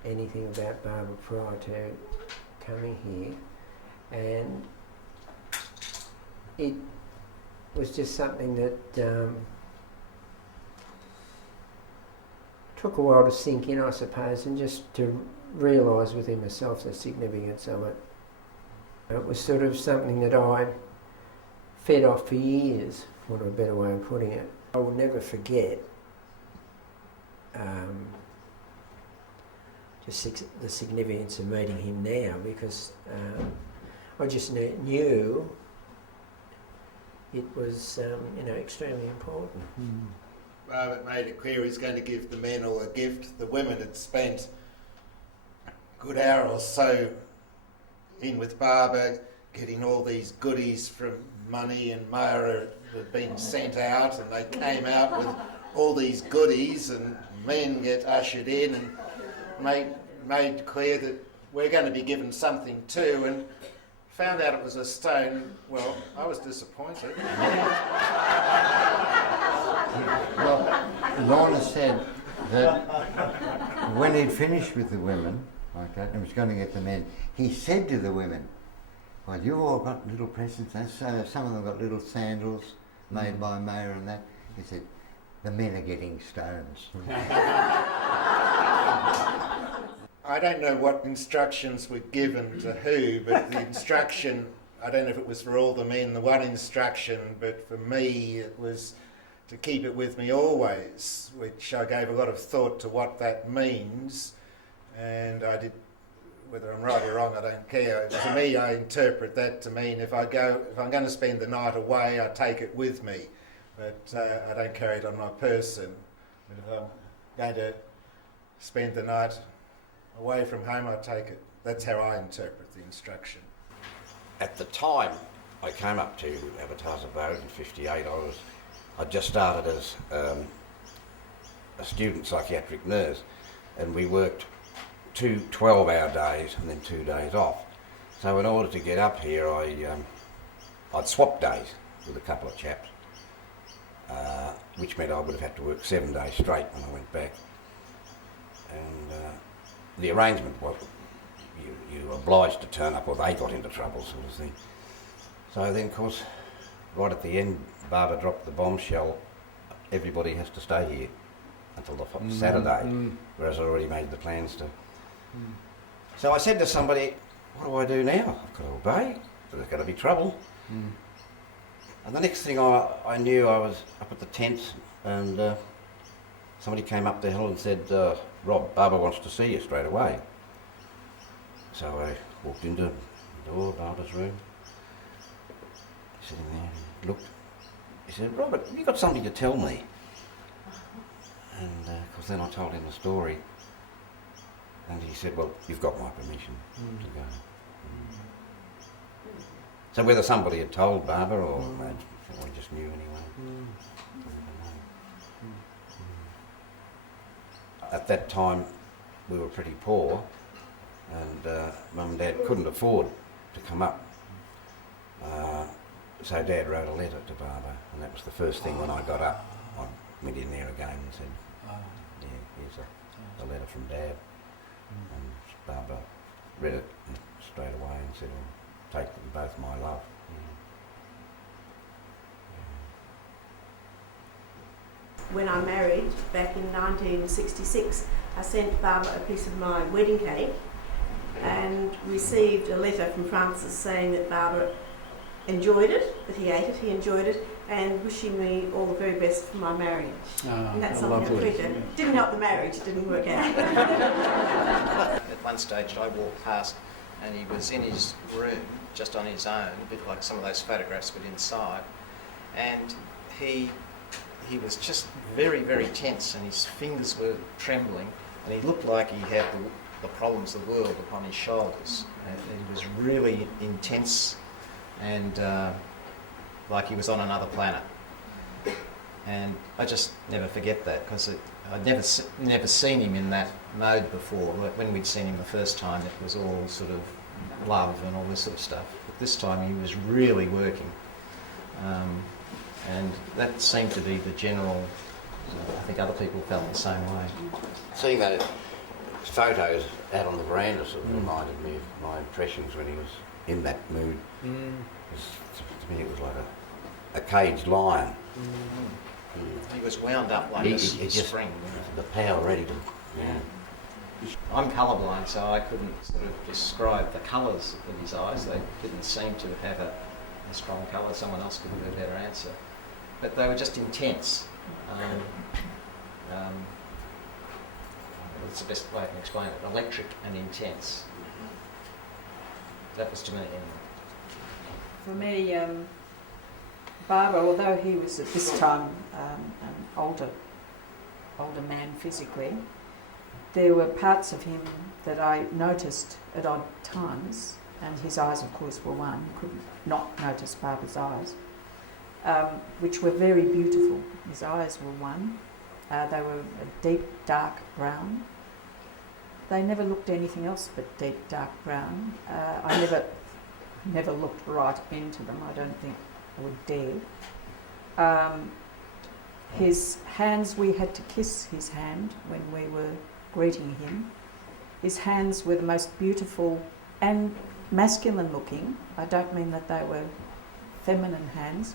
anything about Barbara prior to coming here, and it was just something that took a while to sink in, I suppose, and just to realise within myself the significance of it. It was sort of something that I fed off for years, for a better way of putting it. I will never forget just the significance of meeting him now, because I just knew it was extremely important. Robert made it clear he's going to give the men all a gift. The women had spent a good hour or so in with Barbara, getting all these goodies from Money and Mara had been sent out, and they came out with all these goodies, and men get ushered in and made clear that we're going to be given something too, and found out it was a stone. Well, I was disappointed. Well, Lorna said that when he'd finished with the women, like that, and was going to get the men, he said to the women, well, you've all got little presents, and so some of them got little sandals made by Mayer and that. He said, the men are getting stones. I don't know what instructions were given to who, but the instruction, I don't know if it was for all the men, the one instruction, but for me it was to keep it with me always, which I gave a lot of thought to what that means, and I did, whether I'm right or wrong, I don't care. To me, I interpret that to mean if I'm going to spend the night away, I take it with me, but I don't carry it on my person. But if I'm going to spend the night away from home, I take it. That's how I interpret the instruction. At the time I came up to Avatars Abode in '58, I'd just started as a student psychiatric nurse, and we worked 2 12-hour days and then 2 days off. So in order to get up here, I'd swap days with a couple of chaps, which meant I would have had to work 7 days straight when I went back. And the arrangement was you were obliged to turn up or they got into trouble, sort of thing. So then, of course, right at the end, Barbara dropped the bombshell, everybody has to stay here until the Saturday, whereas I already made the plans to. So I said to somebody, what do I do now? I've got to obey, there's going to be trouble. And the next thing I knew, I was up at the tent, and somebody came up the hill and said, Rob, Barbara wants to see you straight away. So I walked into the door of Barbara's room, sitting there, and looked. He said, Robert, have you got something to tell me? And of course then I told him the story, and he said, well, you've got my permission to go. So whether somebody had told Barbara or we just knew anyway. At that time we were pretty poor, and Mum and Dad couldn't afford to come up. So Dad wrote a letter to Barbara, and that was the first thing when I got up. I went in there again and said, yeah, here's a letter from Dad. And Barbara read it straight away and said, well, take them both my love. when I married back in 1966, I sent Barbara a piece of my wedding cake and received a letter from Francis saying that Barbara enjoyed it, that he ate it, he enjoyed it, and wishing me all the very best for my marriage. And that's something I appreciate. Didn't help the marriage, it didn't work out. At one stage I walked past and he was in his room just on his own, a bit like some of those photographs but inside, and he was just very, very tense and his fingers were trembling and he looked like he had the problems of the world upon his shoulders. And he was really intense and like he was on another planet. And I just never forget that, because I'd never seen him in that mode before. When we'd seen him the first time, it was all sort of love and all this sort of stuff. But this time he was really working. And that seemed to be the general, I think other people felt the same way. Seeing that photos out on the veranda sort of reminded me of my impressions when he was in that mood. To me it was like a caged lion. He was wound up like a spring. The power ready to... I'm colourblind, so I couldn't sort of describe the colours of his eyes. They didn't seem to have a strong colour. Someone else could have a better answer. But they were just intense. That's the best way I can explain it. Electric and intense. That was to me. For me, Barbara, although he was at this time an older man physically, there were parts of him that I noticed at odd times, and his eyes, of course, were one. You couldn't not notice Barbara's eyes, which were very beautiful. His eyes were one. They were a deep, dark brown. They never looked anything else but deep, dark brown. I never looked right into them. I don't think I would dare. His hands, we had to kiss his hand when we were greeting him. His hands were the most beautiful and masculine looking. I don't mean that they were feminine hands,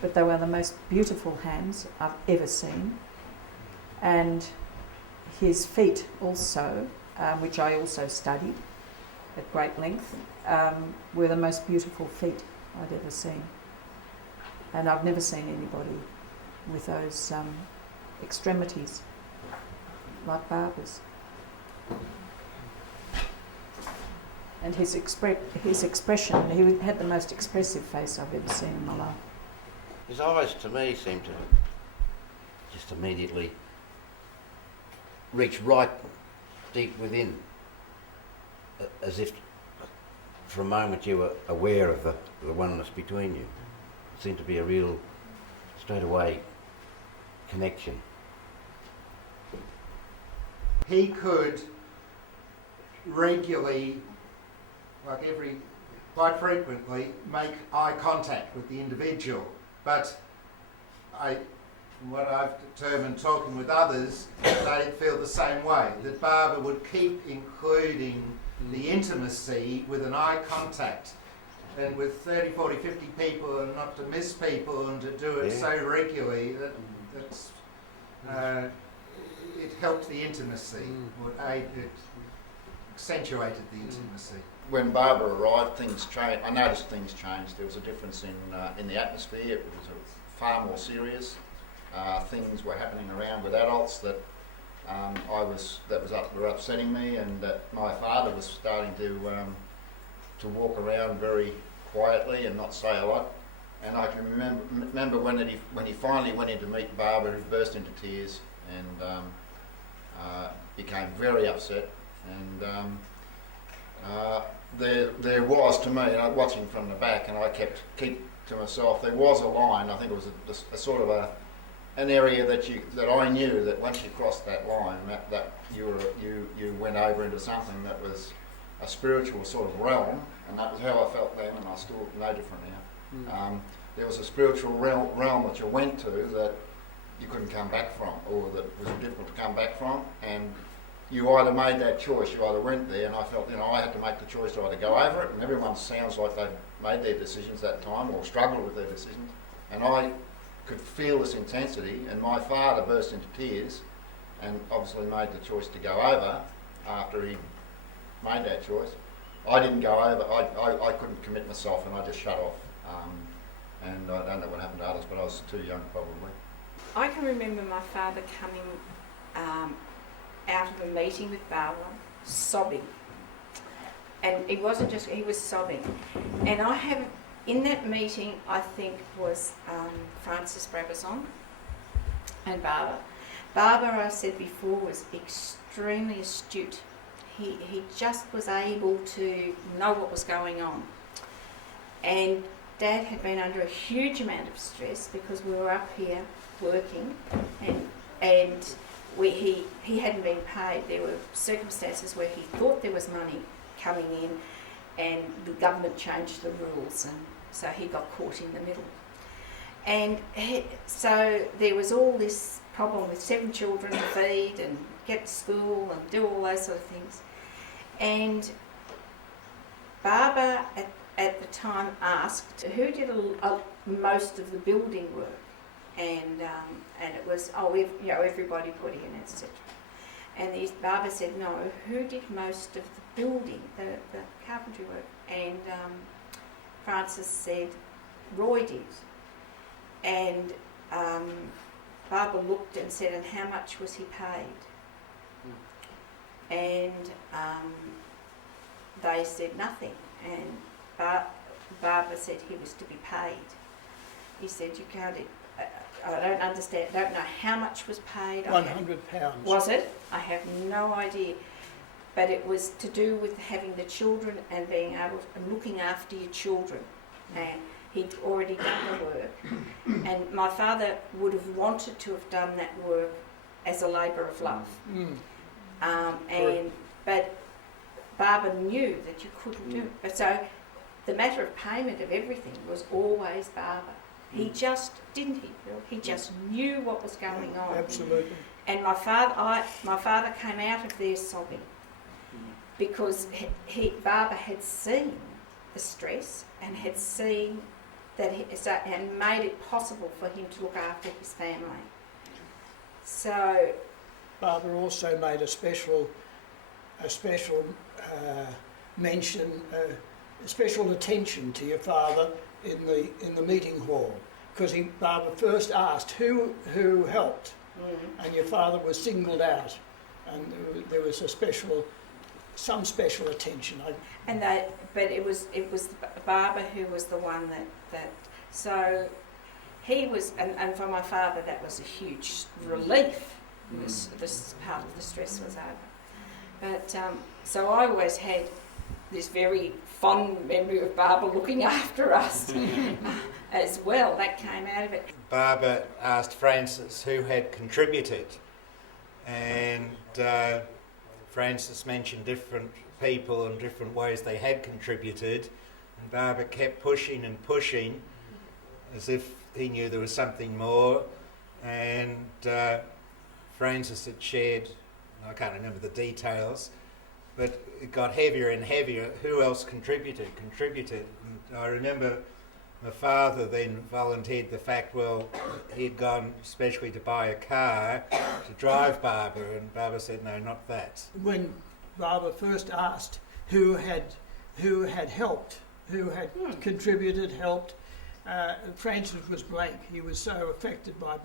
but they were the most beautiful hands I've ever seen. And his feet also, which I also studied at great length, were the most beautiful feet I'd ever seen. And I've never seen anybody with those extremities like Barbara's. And his expression, he had the most expressive face I've ever seen in my life. His eyes, to me, seemed to just immediately reach right deep within, as if for a moment you were aware of the oneness between you. It seemed to be a real, straight away, connection. He could regularly, quite frequently, make eye contact with the individual. But from what I've determined talking with others, they feel the same way, that Barbara would keep including the intimacy with an eye contact. And with 30, 40, 50 people, and not to miss people, and to do it so regularly, it helped the intimacy, it accentuated the intimacy. When Barbara arrived, things changed. I noticed things changed. There was a difference in the atmosphere. It was far more serious. Things were happening around with adults that were upsetting me, and that my father was starting to walk around very quietly and not say a lot. And I can remember when he finally went in to meet Barbara, he burst into tears and became very upset. And there was, to me, watching from the back, and I keep to myself, there was a line. I think it was a sort of an area that I knew that once you crossed that line, that you went over into something that was a spiritual sort of realm, and that was how I felt then, and I still no different now. There was a spiritual realm that you went to that you couldn't come back from, or that was difficult to come back from, and you either made that choice, you either went there, and I felt, I had to make the choice to either go over it, and everyone sounds like they've made their decisions that time, or struggled with their decisions, and I could feel this intensity, and my father burst into tears and obviously made the choice to go over after he made that choice. I didn't go over. I couldn't commit myself, and I just shut off. And I don't know what happened to others, but I was too young probably. I can remember my father coming out of a meeting with Barbara, sobbing. And he wasn't just, he was sobbing. And I have, in that meeting, I think was Francis Brabazon and Barbara. Barbara, I said before, was extremely astute. He just was able to know what was going on. And Dad had been under a huge amount of stress because we were up here working and he hadn't been paid. There were circumstances where he thought there was money coming in and the government changed the rules, and so he got caught in the middle. And so there was all this problem with 7 children to feed and get to school and do all those sort of things. And Barbara at the time asked who did most of the building work, and it was everybody put in, etc. And Barbara said no, who did most of the building, the carpentry work? And Francis said Roy did. And Barbara looked and said, and how much was he paid? And they said nothing. And Barbara said he was to be paid. He said, you can't, I don't understand, I don't know how much was paid. £100. Was it? I have no idea. But it was to do with having the children and being able to, and looking after your children. And he'd already done the work. And my father would have wanted to have done that work as a labour of love. But Barbara knew that you couldn't do it. But so the matter of payment of everything was always Barbara. He just, didn't he, Bill? He just knew what was going on. Absolutely. And my father came out of there sobbing because Barbara had seen the stress and had seen that and made it possible for him to look after his family. So Barbara also made a special mention, special attention to your father in the meeting hall, because Barbara first asked who helped, and your father was singled out, and there was some special attention. But it was Barbara who was the one that so he was, and for my father that was a huge relief. This part of the stress was over. But so I always had this very fond memory of Barbara looking after us as well. That came out of it. Barbara asked Francis who had contributed, and Francis mentioned different people and different ways they had contributed, and Barbara kept pushing and pushing as if he knew there was something more, and Francis had shared, I can't remember the details, but it got heavier and heavier. Who else contributed? And I remember my father then volunteered the fact, well, he'd gone especially to buy a car to drive Barbara, and Barbara said, no, not that. When Barbara first asked who had helped, who had contributed, helped, Francis was blank. He was so affected by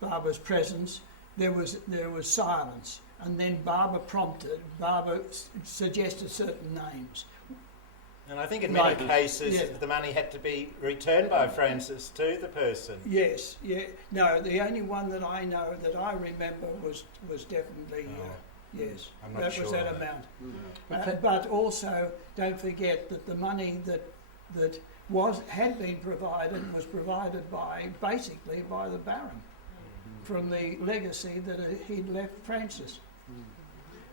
Barbara's presence. There was silence, and then Barbara suggested certain names. And I think in many cases the money had to be returned by Francis to the person. Yes, yeah. No, the only one that I know that I remember was definitely yes. I'm not that sure was that amount. But also, don't forget that the money that had been provided was provided basically by the Baron, from the legacy that he'd left Francis.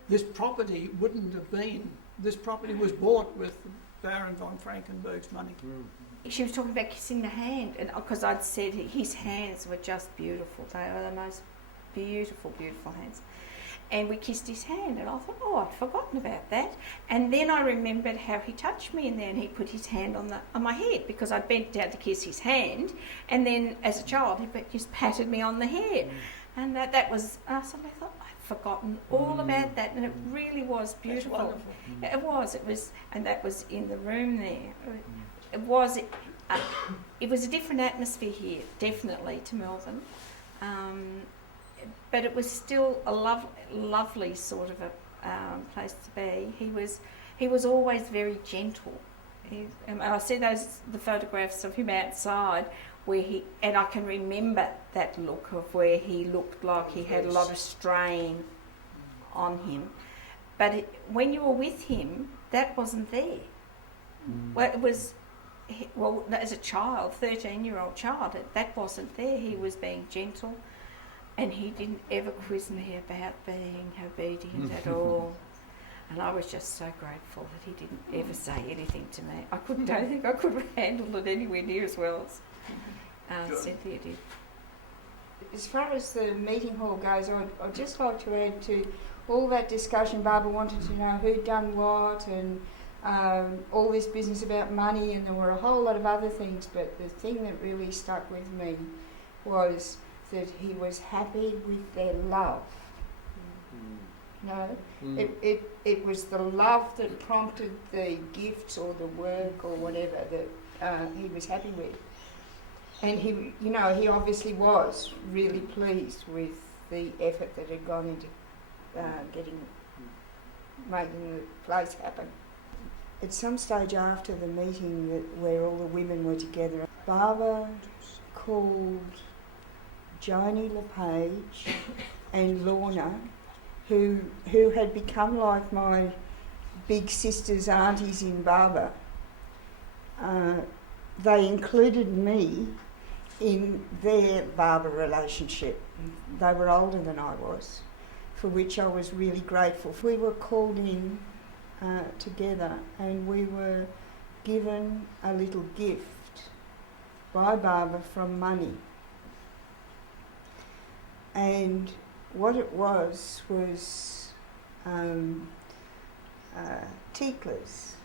This property wouldn't have been. This property was bought with Baron von Frankenberg's money. She was talking about kissing the hand, and because I'd said his hands were just beautiful. They were the most beautiful, beautiful hands. and we kissed his hand, and I thought, oh, I'd forgotten about that. And then I remembered how he touched me, and then he put his hand on my head, because I'd bent down to kiss his hand, and then as a child he just patted me on the head. And that was, I thought, I'd forgotten all about that, and it really was beautiful. It was, and that was in the room there. It was a different atmosphere here, definitely, to Melbourne. But it was still a lovely sort of a place to be. He was always very gentle. I see the photographs of him outside, and I can remember that look of where he looked like he had a lot of strain on him. But when you were with him, that wasn't there. Well, it was. Well, as a child, 13-year-old child, that wasn't there. He was being gentle, and he didn't ever quiz me about being obedient at all. And I was just so grateful that he didn't ever say anything to me. I don't think I could have handled it anywhere near as well as Cynthia did. As far as the meeting hall goes, I'd just like to add to all that discussion. Barbara wanted to know who'd done what, and all this business about money, and there were a whole lot of other things, but the thing that really stuck with me was that he was happy with their love. It was the love that prompted the gifts or the work or whatever that he was happy with. And he obviously was really pleased with the effort that had gone into making the place happen. At some stage after the meeting where all the women were together, Barbara called Joni LePage and Lorna, who had become like my big sisters, aunties in Barber. They included me in their Barber relationship. They were older than I was, for which I was really grateful. We were called in together, and we were given a little gift by Barbara from money. And what it was ticklers,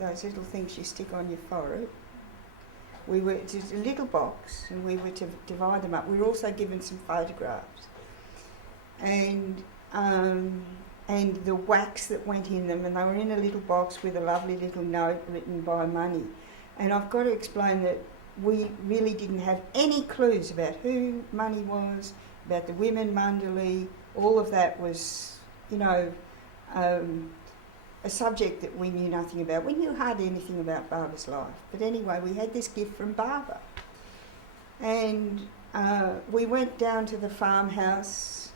those little things you stick on your forehead. We were just a little box, and we were to divide them up. We were also given some photographs, and the wax that went in them, and they were in a little box with a lovely little note written by Money. And I've got to explain that we really didn't have any clues about who Money was, about the women mandali. All of that was, a subject that we knew nothing about. We knew hardly anything about Barbara's life. But anyway, we had this gift from Barbara. And we went down to the farmhouse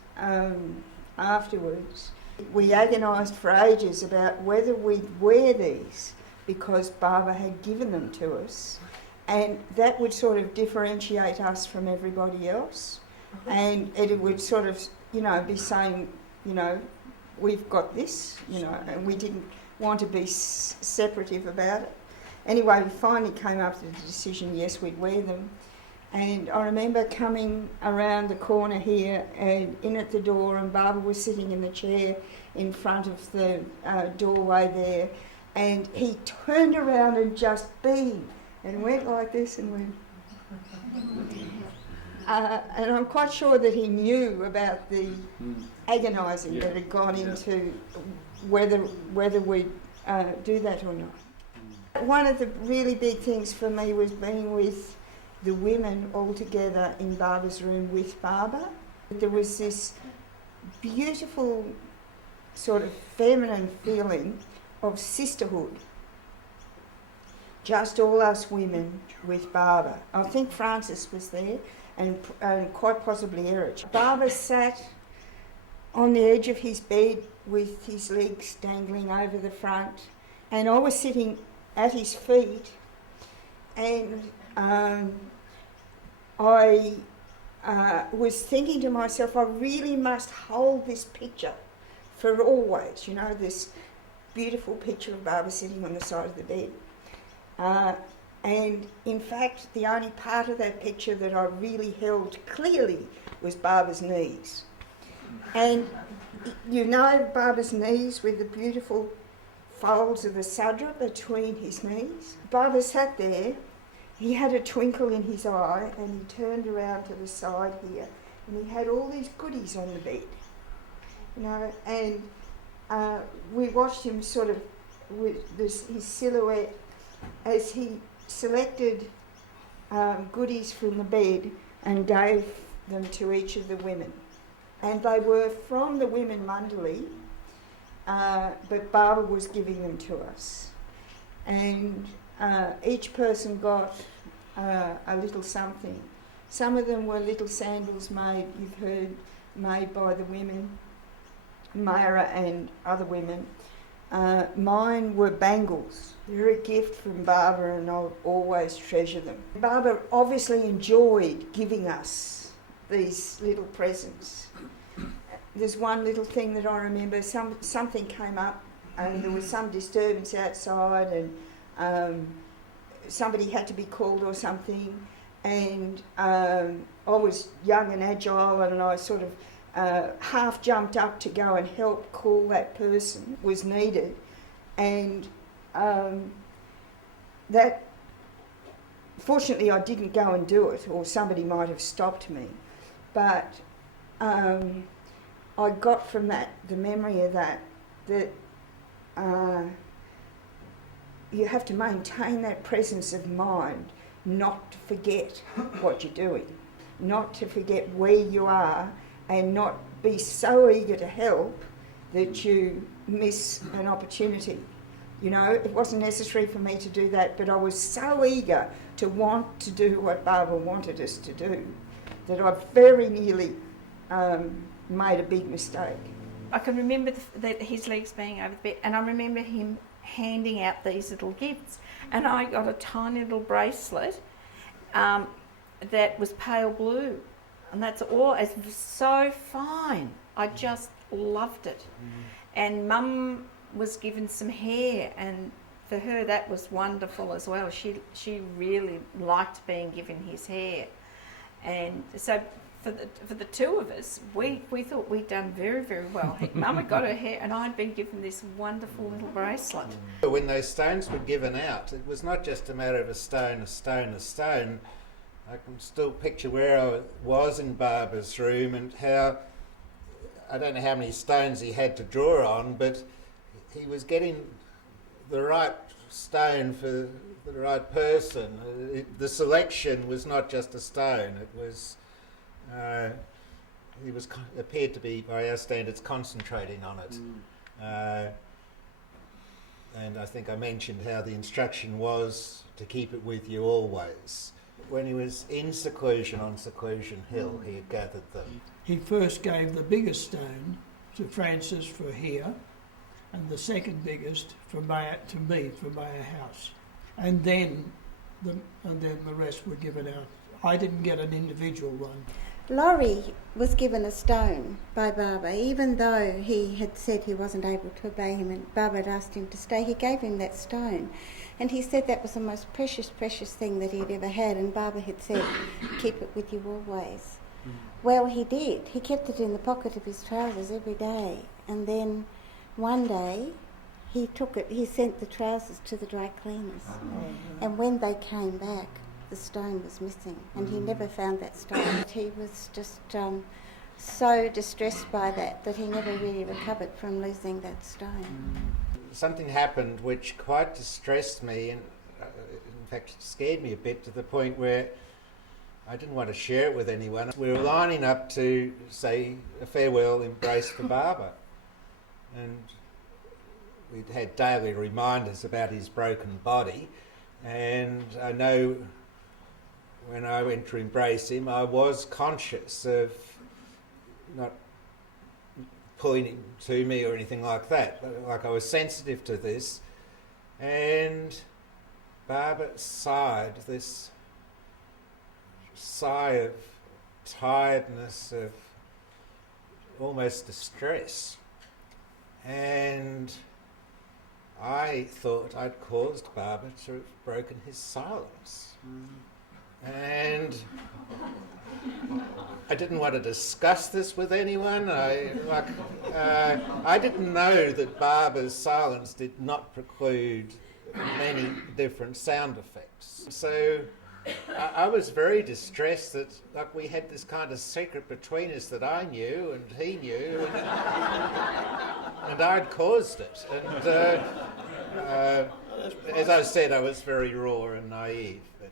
afterwards. We agonised for ages about whether we'd wear these, because Barbara had given them to us. And that would sort of differentiate us from everybody else. And it would sort of, be saying, we've got this, and we didn't want to be separative about it. Anyway, we finally came up to the decision, yes, we'd wear them. And I remember coming around the corner here and in at the door, and Barbara was sitting in the chair in front of the doorway there, and he turned around and just beamed and went like this and went... and I'm quite sure that he knew about the agonising that had gone into whether we'd do that or not. One of the really big things for me was being with the women all together in Barbara's room with Barbara. There was this beautiful sort of feminine feeling of sisterhood. Just all us women with Barbara. I think Francis was there, and quite possibly Erich. Barbara sat on the edge of his bed with his legs dangling over the front, and I was sitting at his feet, and I was thinking to myself, I really must hold this picture for always, this beautiful picture of Barbara sitting on the side of the bed. And in fact, the only part of that picture that I really held clearly was Barbara's knees. And you know Baba's knees with the beautiful folds of the sadra between his knees. Baba sat there, he had a twinkle in his eye, and he turned around to the side here, and he had all these goodies on the bed, you know, and we watched him sort of with his silhouette as he selected goodies from the bed and gave them to each of the women. And they were from the women mandali, but Baba was giving them to us. And each person got a little something. Some of them were little sandals made, you've heard, made by the women, Mayra and other women. Mine were bangles. They're a gift from Baba, and I'll always treasure them. Baba obviously enjoyed giving us these little presents. There's one little thing that I remember, something came up and there was some disturbance outside, and somebody had to be called or something, and I was young and agile, and I sort of half jumped up to go and help call that person was needed, and that fortunately I didn't go and do it, or somebody might have stopped me, but I got from that, the memory of that you have to maintain that presence of mind, not to forget what you're doing, not to forget where you are, and not be so eager to help that you miss an opportunity. You know, it wasn't necessary for me to do that, but I was so eager to want to do what Baba wanted us to do that I very nearly made a big mistake. I can remember his legs being over the bed, and I remember him handing out these little gifts, and I got a tiny little bracelet that was pale blue, and that's all. It was so fine. I just loved it. And Mum was given some hair, and for her that was wonderful as well. She really liked being given his hair, and so for the two of us, we thought we'd done very, very well. Mum had got her hair, and I'd been given this wonderful little bracelet. When those stones were given out, it was not just a matter of a stone, a stone, a stone. I can still picture where I was in Baba's room and how, I don't know how many stones he had to draw on, but he was getting the right stone for the right person. The selection was not just a stone, it was... he was appeared to be, by our standards, concentrating on it. And I think I mentioned how the instruction was to keep it with you always. When he was in seclusion on Seclusion Hill, he had gathered them. He first gave the biggest stone to Francis for here, and the second biggest to me for Maya House, and then the rest were given out. I didn't get an individual one. Laurie was given a stone by Baba, even though he had said he wasn't able to obey him and Baba had asked him to stay. He gave him that stone, and he said that was the most precious, precious thing that he'd ever had, and Baba had said, keep it with you always. Well, he did. He kept it in the pocket of his trousers every day, and then one day he took it, he sent the trousers to the dry cleaners, and when they came back, the stone was missing, and he never found that stone. He was just so distressed by that he never really recovered from losing that stone. Something happened which quite distressed me, and in fact scared me a bit, to the point where I didn't want to share it with anyone. We were lining up to say a farewell embrace for Baba, and we'd had daily reminders about his broken body, and I know when I went to embrace him, I was conscious of not pulling him to me or anything like that, but like I was sensitive to this, and Baba sighed, this sigh of tiredness, of almost distress, and I thought I'd caused Baba to have broken his silence. And I didn't want to discuss this with anyone. I didn't know that Barbara's silence did not preclude many different sound effects. So I was very distressed that we had this kind of secret between us that I knew and he knew, and I'd caused it. And as I said, I was very raw and naive. But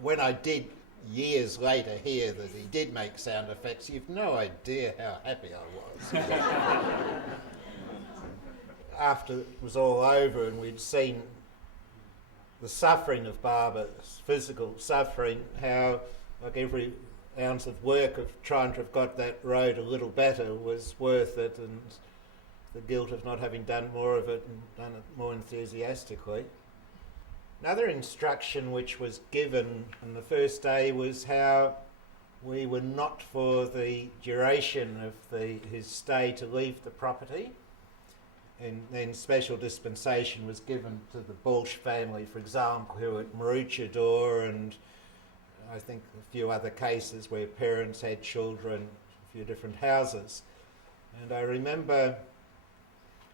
when I did years later hear that he did make sound effects, you've no idea how happy I was. After it was all over and we'd seen the suffering of Barbara's physical suffering, how every ounce of work of trying to have got that road a little better was worth it, and the guilt of not having done more of it and done it more enthusiastically. Another instruction which was given on the first day was how we were not for the duration of his stay to leave the property. And then special dispensation was given to the Balch family, for example, who were at Maroochydore, and I think a few other cases where parents had children, a few different houses. And I remember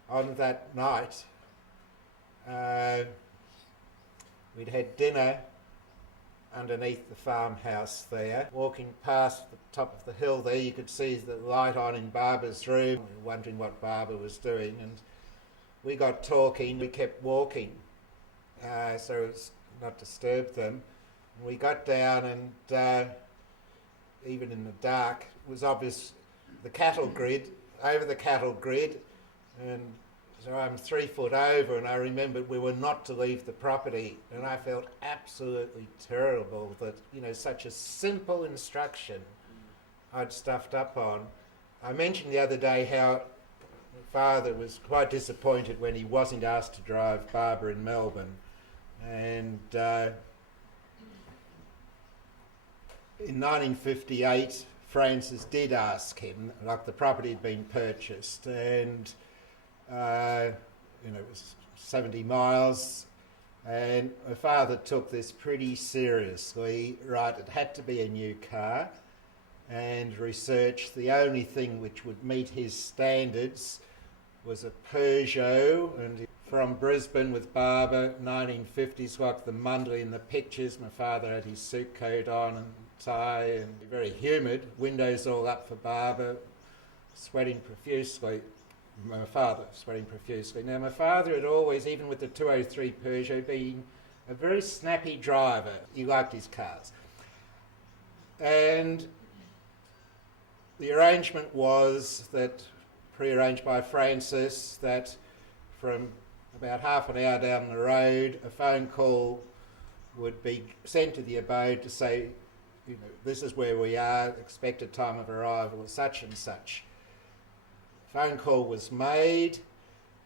on that night, we'd had dinner underneath the farmhouse there. Walking past the top of the hill there, you could see the light on in Barbara's room. We were wondering what Barbara was doing, and we got talking. We kept walking, so as not disturb them. And we got down, and even in the dark, it was obvious the cattle grid, over the cattle grid, and so I'm 3 foot over, and I remembered we were not to leave the property, and I felt absolutely terrible that, such a simple instruction I'd stuffed up on. I mentioned the other day how my father was quite disappointed when he wasn't asked to drive Barbara in Melbourne, and in 1958 Francis did ask him, the property had been purchased, and it was 70 miles, and my father took this pretty seriously. Right, it had to be a new car, and researched the only thing which would meet his standards was a Peugeot, and from Brisbane with Barbara, 1950s, like the Mundley in the pictures. My father had his suit coat on and tie, and very humid, windows all up for Barbara, sweating profusely. My father sweating profusely. Now, my father had always, even with the 203 Peugeot, been a very snappy driver. He liked his cars. And the arrangement was that, pre-arranged by Francis, that from about half an hour down the road, a phone call would be sent to the abode to say, this is where we are, expected time of arrival is such and such. Phone call was made,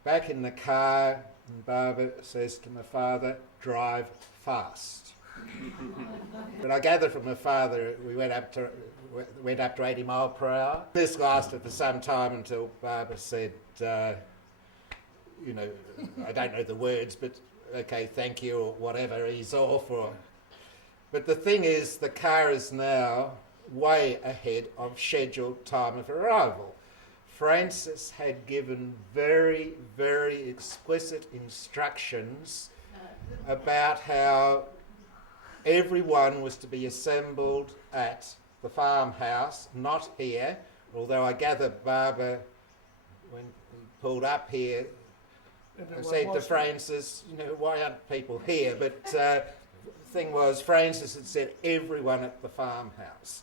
back in the car, and Barbara says to my father, drive fast. But I gather from my father, we went up to 80 mile per hour. This lasted for some time until Barbara said, I don't know the words, but okay, thank you, or whatever, he's off. But the thing is, the car is now way ahead of scheduled time of arrival. Francis had given very, very explicit instructions about how everyone was to be assembled at the farmhouse, not here, although I gather Barbara, when he pulled up here, said to Francis, why aren't people here? But the thing was, Francis had said everyone at the farmhouse.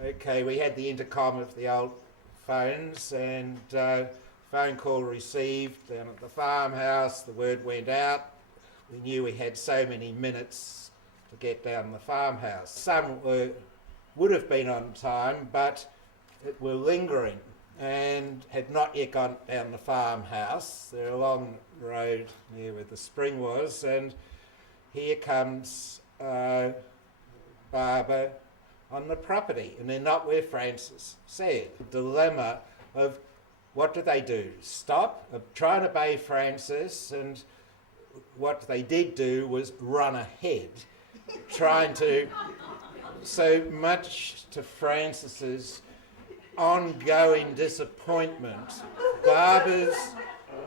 Okay, we had the intercom of the old phones, and phone call received down at the farmhouse. The word went out. We knew we had so many minutes to get down the farmhouse. Some would have been on time, but were lingering and had not yet gone down the farmhouse. They're along the road near where the spring was, and here comes Barbara on the property, and they're not where Francis said. The dilemma of what do? Stop, try and obey Francis, and what they did do was run ahead, trying to so much to Francis's ongoing disappointment, Barbara's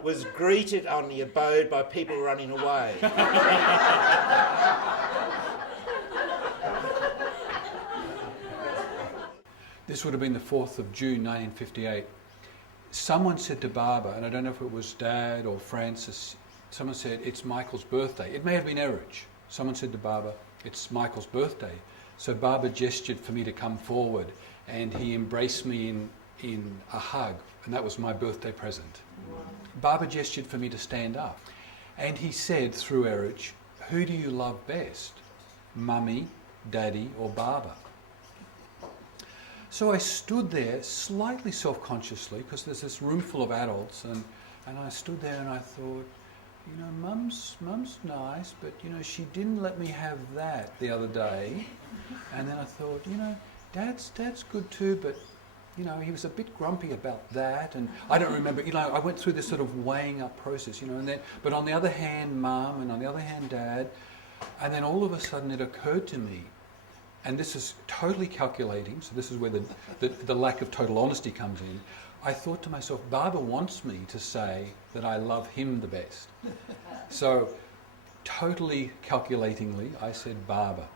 was greeted on the abode by people running away. This would have been the 4th of June 1958. Someone said to Barbara, and I don't know if it was Dad or Francis, someone said, it's Michael's birthday. It may have been Erich. Someone said to Barbara, it's Michael's birthday. So Barbara gestured for me to come forward, and he embraced me in a hug, and that was my birthday present. Barbara gestured for me to stand up, and he said through Erich, who do you love best, Mummy, Daddy or Barbara? So I stood there slightly self-consciously, because there's this room full of adults, and I stood there and I thought, you know, Mum's nice, but you know, she didn't let me have that the other day. And then I thought, you know, Dad's good too, but you know, he was a bit grumpy about that, and I don't remember, you know, I went through this sort of weighing up process, you know, and then, but on the other hand, Mum, and on the other hand, Dad, and then all of a sudden it occurred to me, and this is totally calculating, so this is where the lack of total honesty comes in. I thought to myself, Barbara wants me to say that I love him the best. So, totally calculatingly, I said Barbara.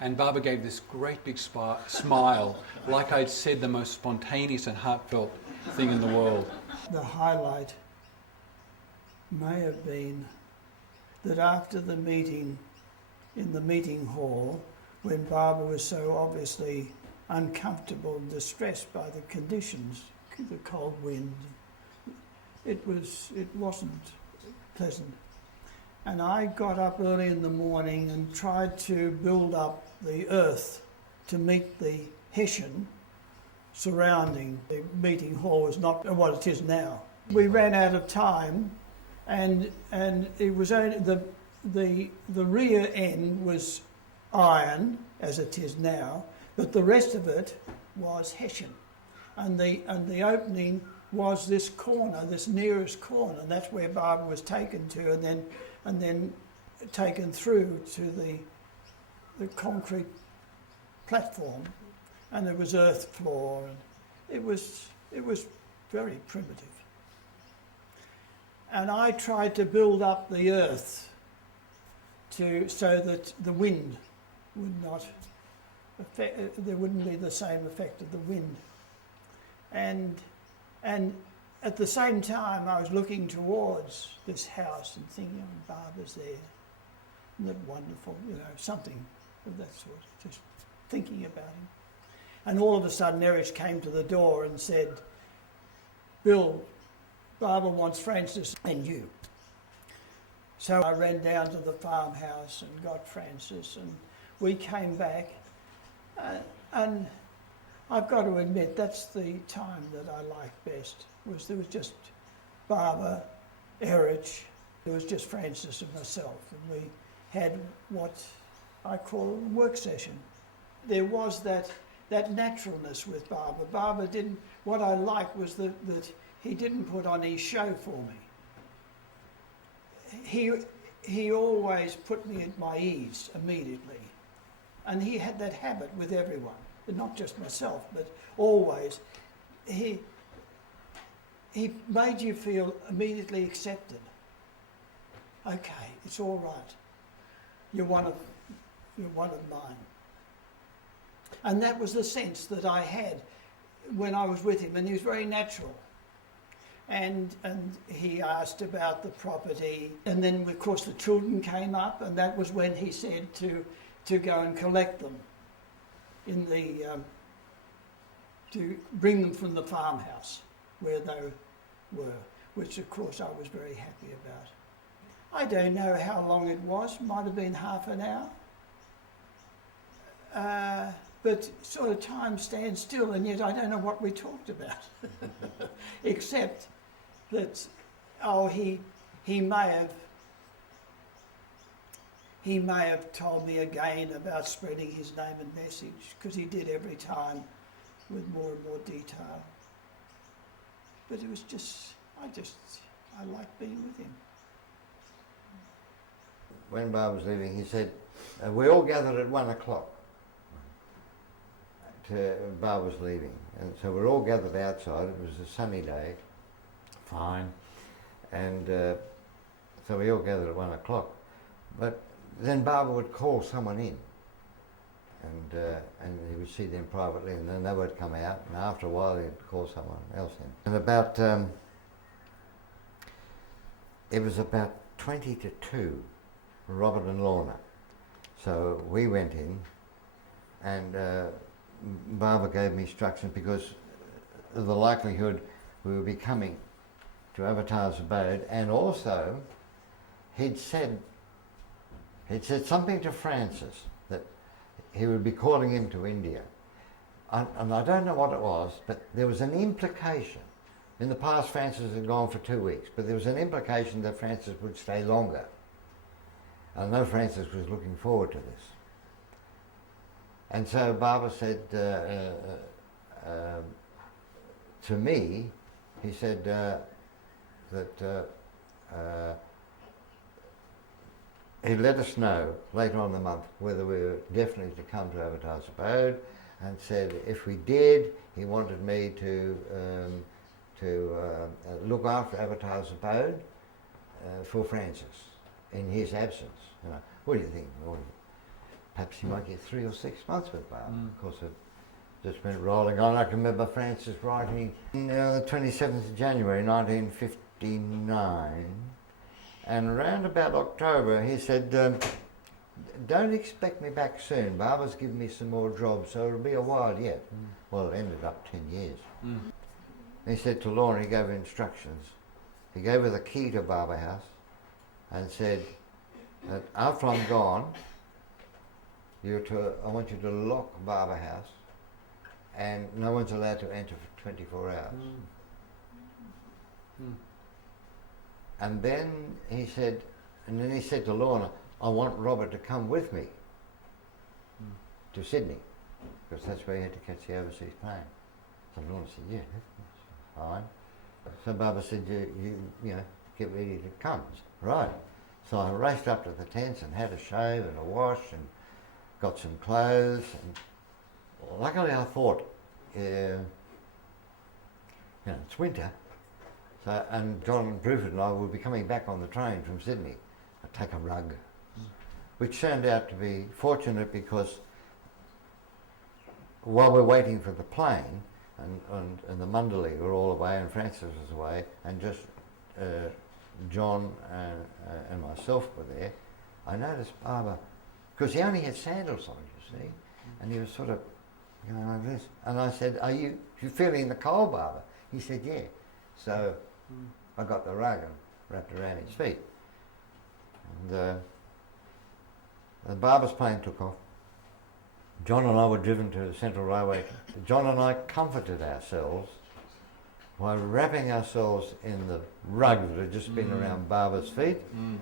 And Barbara gave this great big smile, like I'd said the most spontaneous and heartfelt thing in the world. The highlight may have been that after the meeting in the meeting hall, when Barbara was so obviously uncomfortable and distressed by the conditions, the cold wind, it wasn't pleasant. And I got up early in the morning and tried to build up the earth to meet the Hessian surrounding. The meeting hall was not what it is now. We ran out of time, and it was only the rear end was iron as it is now, but the rest of it was Hessian, and the opening was this corner, this nearest corner, and that's where Barbara was taken to, and then taken through to the concrete platform, and there was earth floor, and it was very primitive. And I tried to build up the earth so that the wind would not affect, there wouldn't be the same effect of the wind. And at the same time I was looking towards this house and thinking, oh, Barbara's there. Isn't that wonderful? You know, something of that sort, just thinking about him. And all of a sudden Erich came to the door and said, Bill, Barbara wants Francis and you. So I ran down to the farmhouse and got Francis, and we came back, and I've got to admit that's the time that I liked best. There was just Barbara, Erich, there was just Francis and myself, and we had what I call a work session. There was that naturalness with Barbara. Barbara didn't. What I liked was that he didn't put on his show for me. He always put me at my ease immediately. And he had that habit with everyone, not just myself, but always. He made you feel immediately accepted. Okay, it's all right. You're one of mine. And that was the sense that I had when I was with him, and he was very natural. And he asked about the property, and then of course the children came up, and that was when he said to go and collect them in the to bring them from the farmhouse where they were, which of course I was very happy about. I don't know how long it was, might have been half an hour, but sort of time stands still, and yet I don't know what we talked about, except that he may have told me again about spreading his name and message, because he did every time with more and more detail. But it was just, I liked being with him. When Bob was leaving, he said, we all gathered at 1 o'clock. Bar was leaving, and so we're all gathered outside. It was a sunny day, fine, and so we all gathered at 1 o'clock. But then Barbara would call someone in, and he would see them privately, and then they would come out, and after a while he'd call someone else in. And about it was about 20 to 2, Robert and Lorna. So we went in, and Barbara gave me instructions because of the likelihood we would be coming to Avatars Abode, and also he'd said something to Francis that he would be calling him to India. And I don't know what it was, but there was an implication. In the past, Francis had gone for 2 weeks, but there was an implication that Francis would stay longer. I know Francis was looking forward to this. And so Barbara said to me, he said that he'd let us know later on in the month whether we were definitely to come to Avatars Abode, and said if we did, he wanted me to look after Avatars Abode for Francis in his absence. You know, what do you think? Well, perhaps he might get 3 or 6 months with Barbara. Of course, it just went rolling on. I can remember Francis writing the 27th of January 1959, and around about October he said, don't expect me back soon. Barbara's given me some more jobs, so it'll be a while yet. Well, it ended up 10 years. He said to Lorna, he gave her instructions. He gave her the key to Barber House and said that after I'm gone, I want you to lock Barber House, and no one's allowed to enter for 24 hours. And then he said to Lorna, I want Robert to come with me to Sydney, because that's where he had to catch the overseas plane. So Lorna said, yeah, that's fine. So Barbara said, you know, get ready to come. I said, right. So I raced up to the tents and had a shave and a wash and got some clothes. And luckily I thought, you know, it's winter. So, and John Bruford and I would be coming back on the train from Sydney. I'd take a rug, which turned out to be fortunate because while we're waiting for the plane, and the Mundaley were all away and Francis was away, and just John and myself were there, I noticed Barbara, because he only had sandals on, you see, and he was sort of going like this. And I said, are you feeling the cold, Barbara? He said, yeah. So I got the rug and wrapped around his feet. And the Barber's plane took off. John and I were driven to the Central Railway. John and I comforted ourselves by wrapping ourselves in the rug that had just been around Barber's feet, and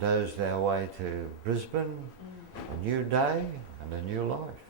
dozed our way to Brisbane, a new day and a new life.